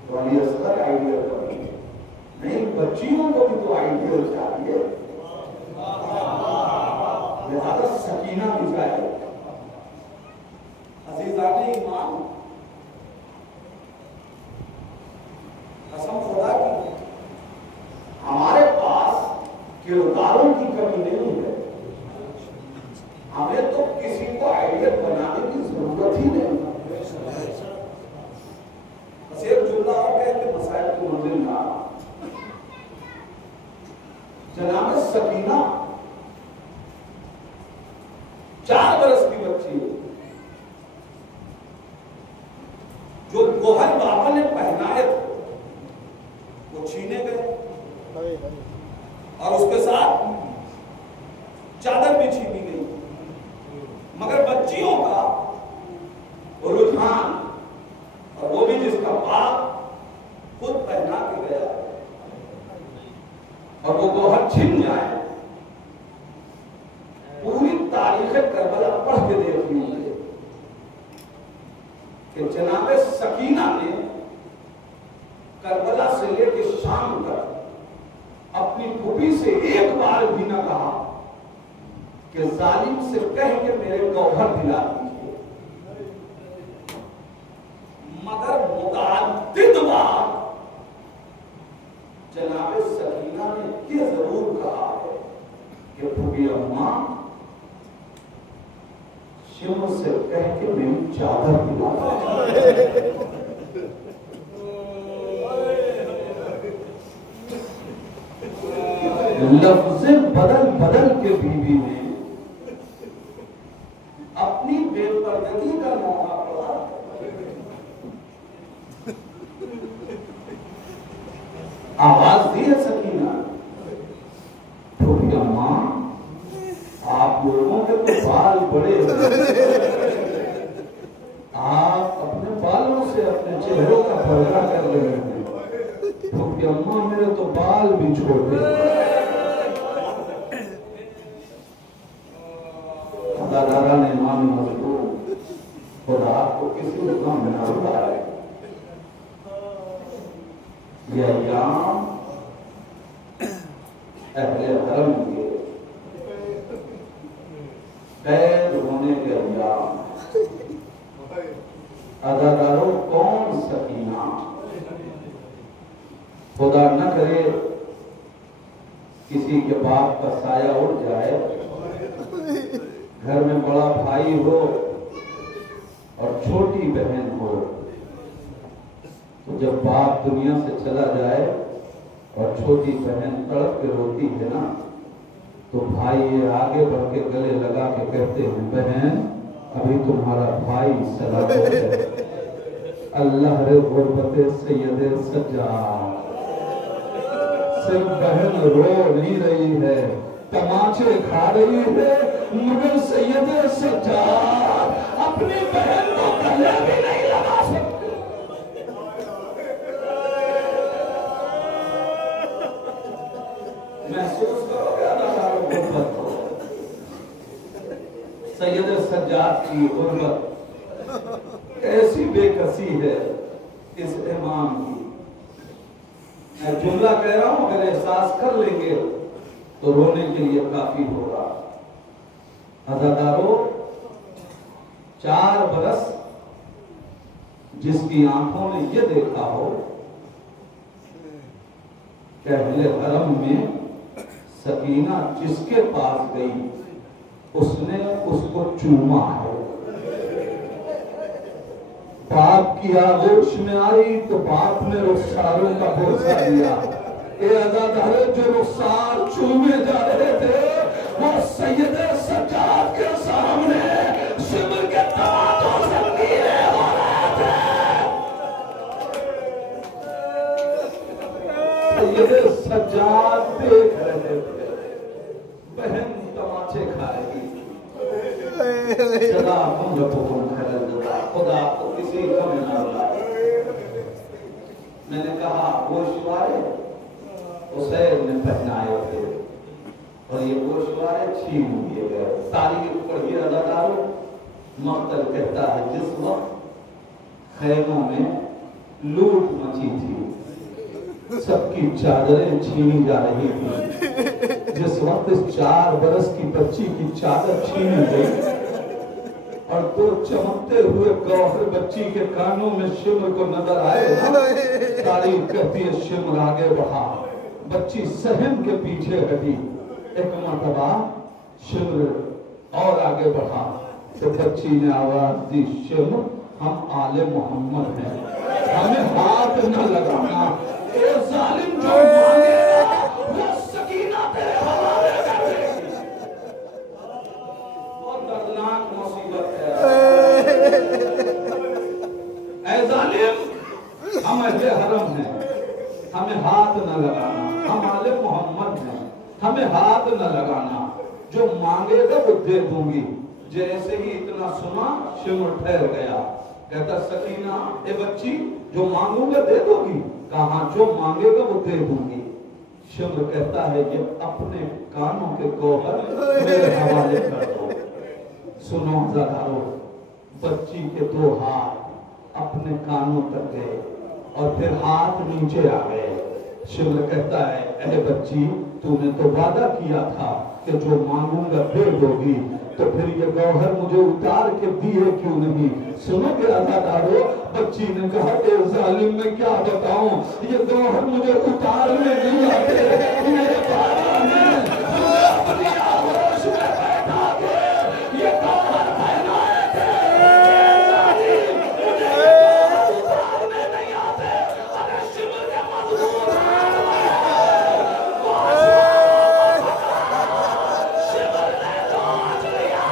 तो अली असगर आइडियल बने, नहीं बच्चियों को भी तो आइडियल चाहिए, लिहाजा सकीना भी चाहिए। अज़ीज़ान ईमान, कसम खुदा की हमारे पास किरदारों की कमी नहीं है। हमें तो किसी को आइडियल बनाने की जरूरत ही नहीं। बस एक जुमला और कह के मसाइल की मंजिल ना। जनाब सकीना 4 बरस की बच्ची है, जो गोहर बाबा ने पहनाए थे वो छीने गए, और उसके साथ चादर भी छीनी गई। मगर बच्चियों का रुझान, और वो भी जिसका बाप खुद पहना के गया, और वो गोहर छिन जाए। पूरी तारीख करबला पढ़ के देख लीजिए कि जनाब सकीना ने करबला से लेकर शाम तक अपनी फूफी से एक बार भी न कहा कि जालिम से कह के मेरे गौहर दिला दीजिए, मगर मुताद्दिद बार जनाब सकीना ने ये जरूर कहा है कि फूफी अम्मा शिव से कह के मेरी चादर दिला लफ्ज़ बदल बदल के बीवी ने अपनी बेपर्दगी का मौका पड़ा। आवाज दी है सकीना, तो अम्मा आप लोगों के तो बाल बड़े, आप अपने बालों से अपने चेहरों का पर्दा कर रहे हैं, तो अम्मा मेरे तो बाल भी छोटे। दादा ने मामी मजबूर खुदा आपको किसी को कम न उतारे। ये अय्याम अहले हरम के कैद होने के अय्याम। अदादारों कौन सकीना, खुदा न करे किसी के बाप का साया उड़ जाए, घर में बड़ा भाई हो और छोटी बहन हो, तो जब बाप दुनिया से चला जाए और छोटी बहन तड़प के रोती है ना, तो भाई ये आगे बढ़ के गले लगा के कहते हैं, बहन अभी तुम्हारा भाई सलामत है। अल्लाह रे गुरबते सैयदे सज्जाद, सिर्फ बहन रो नहीं रही है, तमाचे खा रही है, मगर सैयदे सज्जाद अपनी बहन को गले भी नहीं लगा सकते। महसूस करोगे अदाकारों गुर्बत को, सैयद सज्जाद की गुर्बत ऐसी बेकसी है इस इमाम की। मैं जुमला कह रहा हूं, अगर एहसास कर लेंगे तो रोने के लिए काफी होगा। अदादारों 4 बरस जिसकी आंखों ने यह देखा हो कि अहले हरम में सकीना जिसके पास गई उसने उसको चूमा है। बाप की आगोश में आई तो बाप ने रुखसारों का बोझा दिया। ये अदादारे जो रुखसार चूमे जा रहे थे वो सैयदे सज्जाद के सामने शिमर के तमातों से पीले हो रहे थे। सैयदे सज्जाद देख रहे थे, बहन तमाचे खाएगी। खुदा आपको किसी का ना लाए। मैंने कहा गोशवारे हुसैन ने पहनाए थे और ये गोशवारे छीन दिए गए। तारीख पढ़िए अदाकारों, मक्तल कहता है जिस वक्त खैमों में लूट मची थी, सबकी चादरें छीनी जा रही थी, जिस वक्त इस 4 बरस की बच्ची की चादर छीनी गई और 2 चमकते हुए गौहर बच्ची के कानों में शिमर को नजर आए, तारीफ कहती है शिमर आगे बढ़ा, बच्ची सहम के पीछे हटी। एक मरतबा शिमर और आगे बढ़ा तो बच्ची ने आवाज दी, शिमर हम आले मोहम्मद हैं, हमें हाथ न लगाना। ए जालिम जो मांगेगा वो सकीना तेरे हवाले कर देगी। बहुत दर्दनाक मुसीबत है। ए जालिम हम अहले हरम हैं, हमें हाथ न लगाना, हम आले मोहम्मद हैं, हमें हाथ न लगाना, जो मांगेगा वो दे दूंगी। जैसे ही इतना सुना शिमर ठहर गया, कहता सकीना ए बच्ची जो मांगूंगा दे दोगी? कहा जो मांगेगा वो दे दूंगी। शिमर कहता है ये अपने कानों के गौहर मेरे हवाले कर दो। सुनो ज़रारो, बच्ची के 2 हाथ अपने कानों तक गए और फिर हाथ नीचे आ गए। शिमर कहता है अरे बच्ची तूने तो वादा किया था कि जो मांगूंगा दे दोगी, तो फिर ये गौहर मुझे उतार के दिए क्यों नहीं? सुनोगे अज़ादारो, बच्ची ने कहा ए जालिम मैं क्या बताऊं, ये गौहर मुझे उतारने नहीं आते। मेरे बाबा ने अपनी आगोश में बैठा के ये गौहर पहनाए थे। जालिम मुझे उतारने नहीं आते। अरे शिमर के मजबूर शिमर ने तो आज लिया।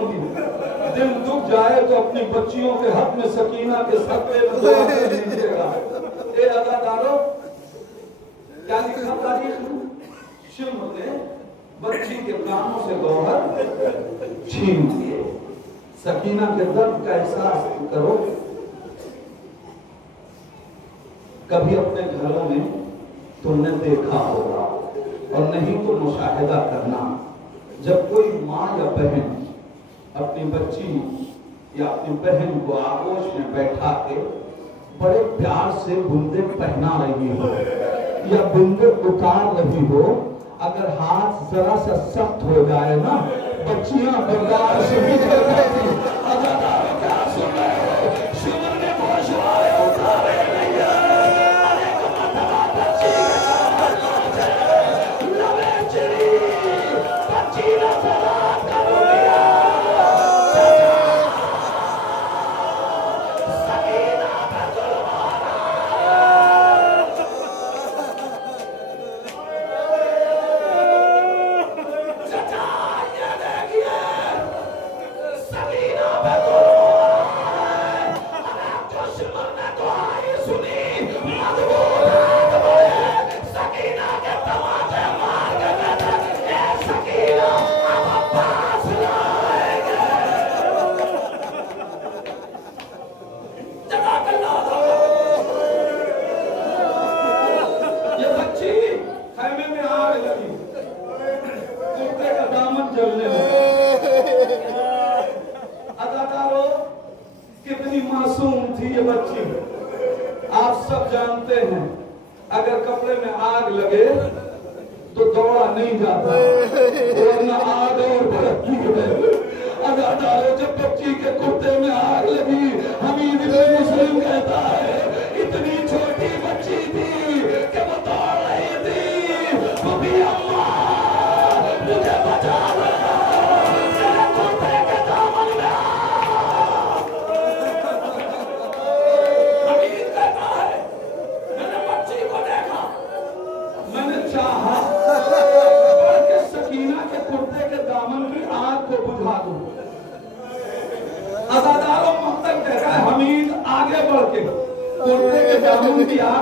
करूंगी। दिल दुख जाए तो अपनी बच्चियों के हक में सकीना के सदक़े में दुआ कर लीजिएगा। ए अदादारों, क्या लिखा तारीख में? शिम्र ने बच्ची के कानों से गौहर छीन लिए। सकीना के दर्द का एहसास करो। कभी अपने घरों में तुमने देखा होगा और नहीं तो मुशाहिदा करना, जब कोई माँ या बहन अपनी बच्ची या अपनी बहन को आगोश में बैठा के बड़े प्यार से बूंदे पहना रही हो या बूंदे उतार रही हो, अगर हाथ जरा सा सख्त हो जाए ना, बच्चियां बर्दाश्त नहीं कर पाती। क्या सुन रहे हो? शिमर ने गोशवारे उतारे नहीं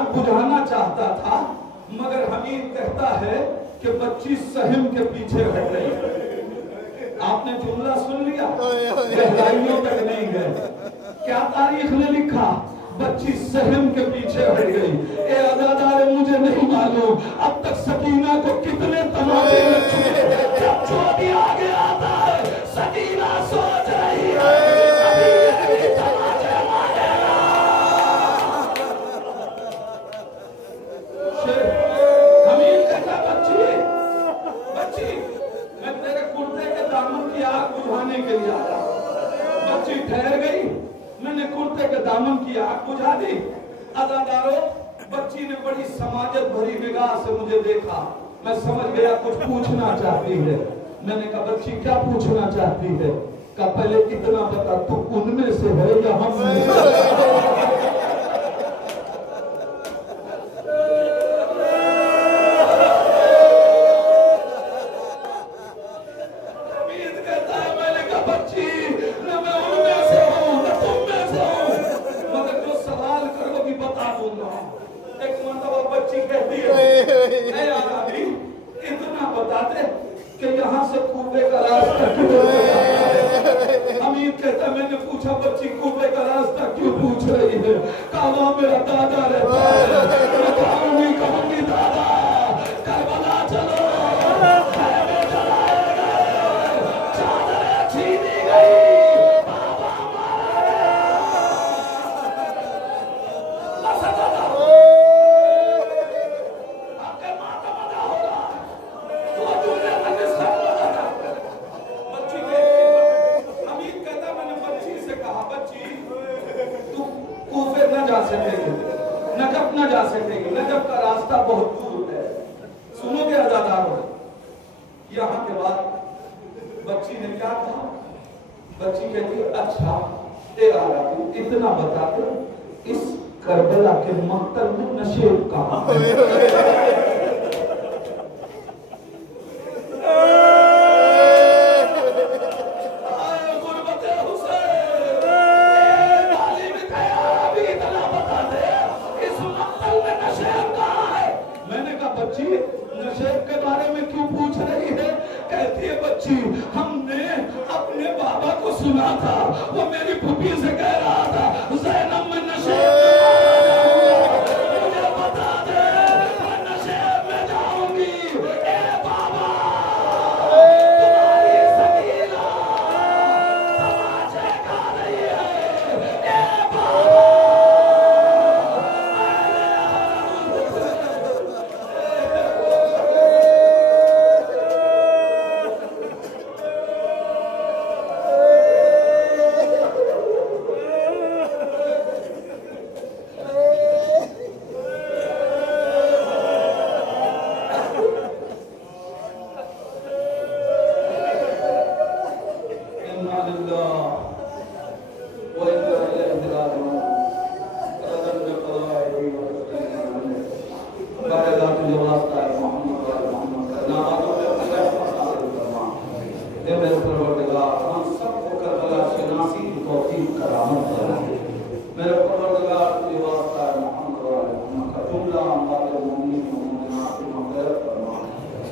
बुझाना चाहता था, मगर हमीद कहता है कि बच्ची सहम के पीछे हट गई। आपने जुमला सुन लिया, गहराइयों तक नहीं गए। क्या तारीख ने लिखा? बच्ची सहम के पीछे हट गई। ए अदादार, मुझे नहीं मालूम अब तक सकीना को कितने तमाचे लग चुके। जब चोटी आगे आता है, सकीना सोच रही है के लिए आया। बच्ची ठहर गई, मैंने कुर्ते के दामन की आग बुझा दी। अदादारों, बच्ची ने बड़ी समाजत भरी निगाह से मुझे देखा। मैं समझ गया कुछ पूछना चाहती है। मैंने कहा, बच्ची क्या पूछना चाहती है? कहा, पहले इतना बता, तू उनमें से है या हम में से?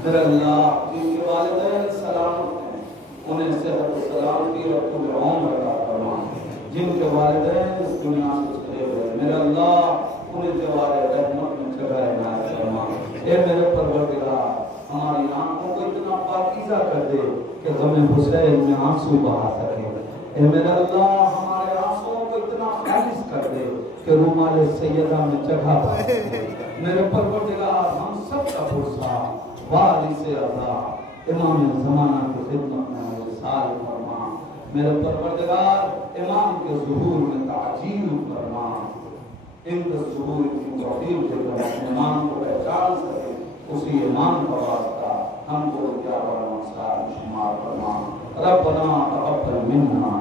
मेरे अल्लाह जिनके वालिदैन सलामत हैं उन्हें सेहत और सलामती और तुल उम्र अता फरमा। जिनके वालिदैन इस दुनिया से चले गए मेरे अल्लाह उन्हें जवारे रहमत में जगह इनायत फरमा। ए मेरे परवरदिगार हमारी आंखों को इतना पाकीज़ा कर दे कि गम हुसैन में आंसू बहा सके। ए मेरे अल्लाह हमारे आंसुओं को इतना खालिस कर दे कि रुमाल सैयदा में जगह पा सके। मेरे परवरदिगार हम सब का पुरसा वारिस अज़ा इमाम ज़माना की खिदमत में इरसाल फरमा। मेरे परवरदिगार इमाम के ज़ुहूर में ताजील फरमा। इनके ज़ुहूर की तौफ़ीक़ देकर अपने इमाम को पहचान सके उसी इमाम का वास्ता हमको क्या बड़ा मसला शुमार फरमा। रब्बना तक़ब्बल मिन्ना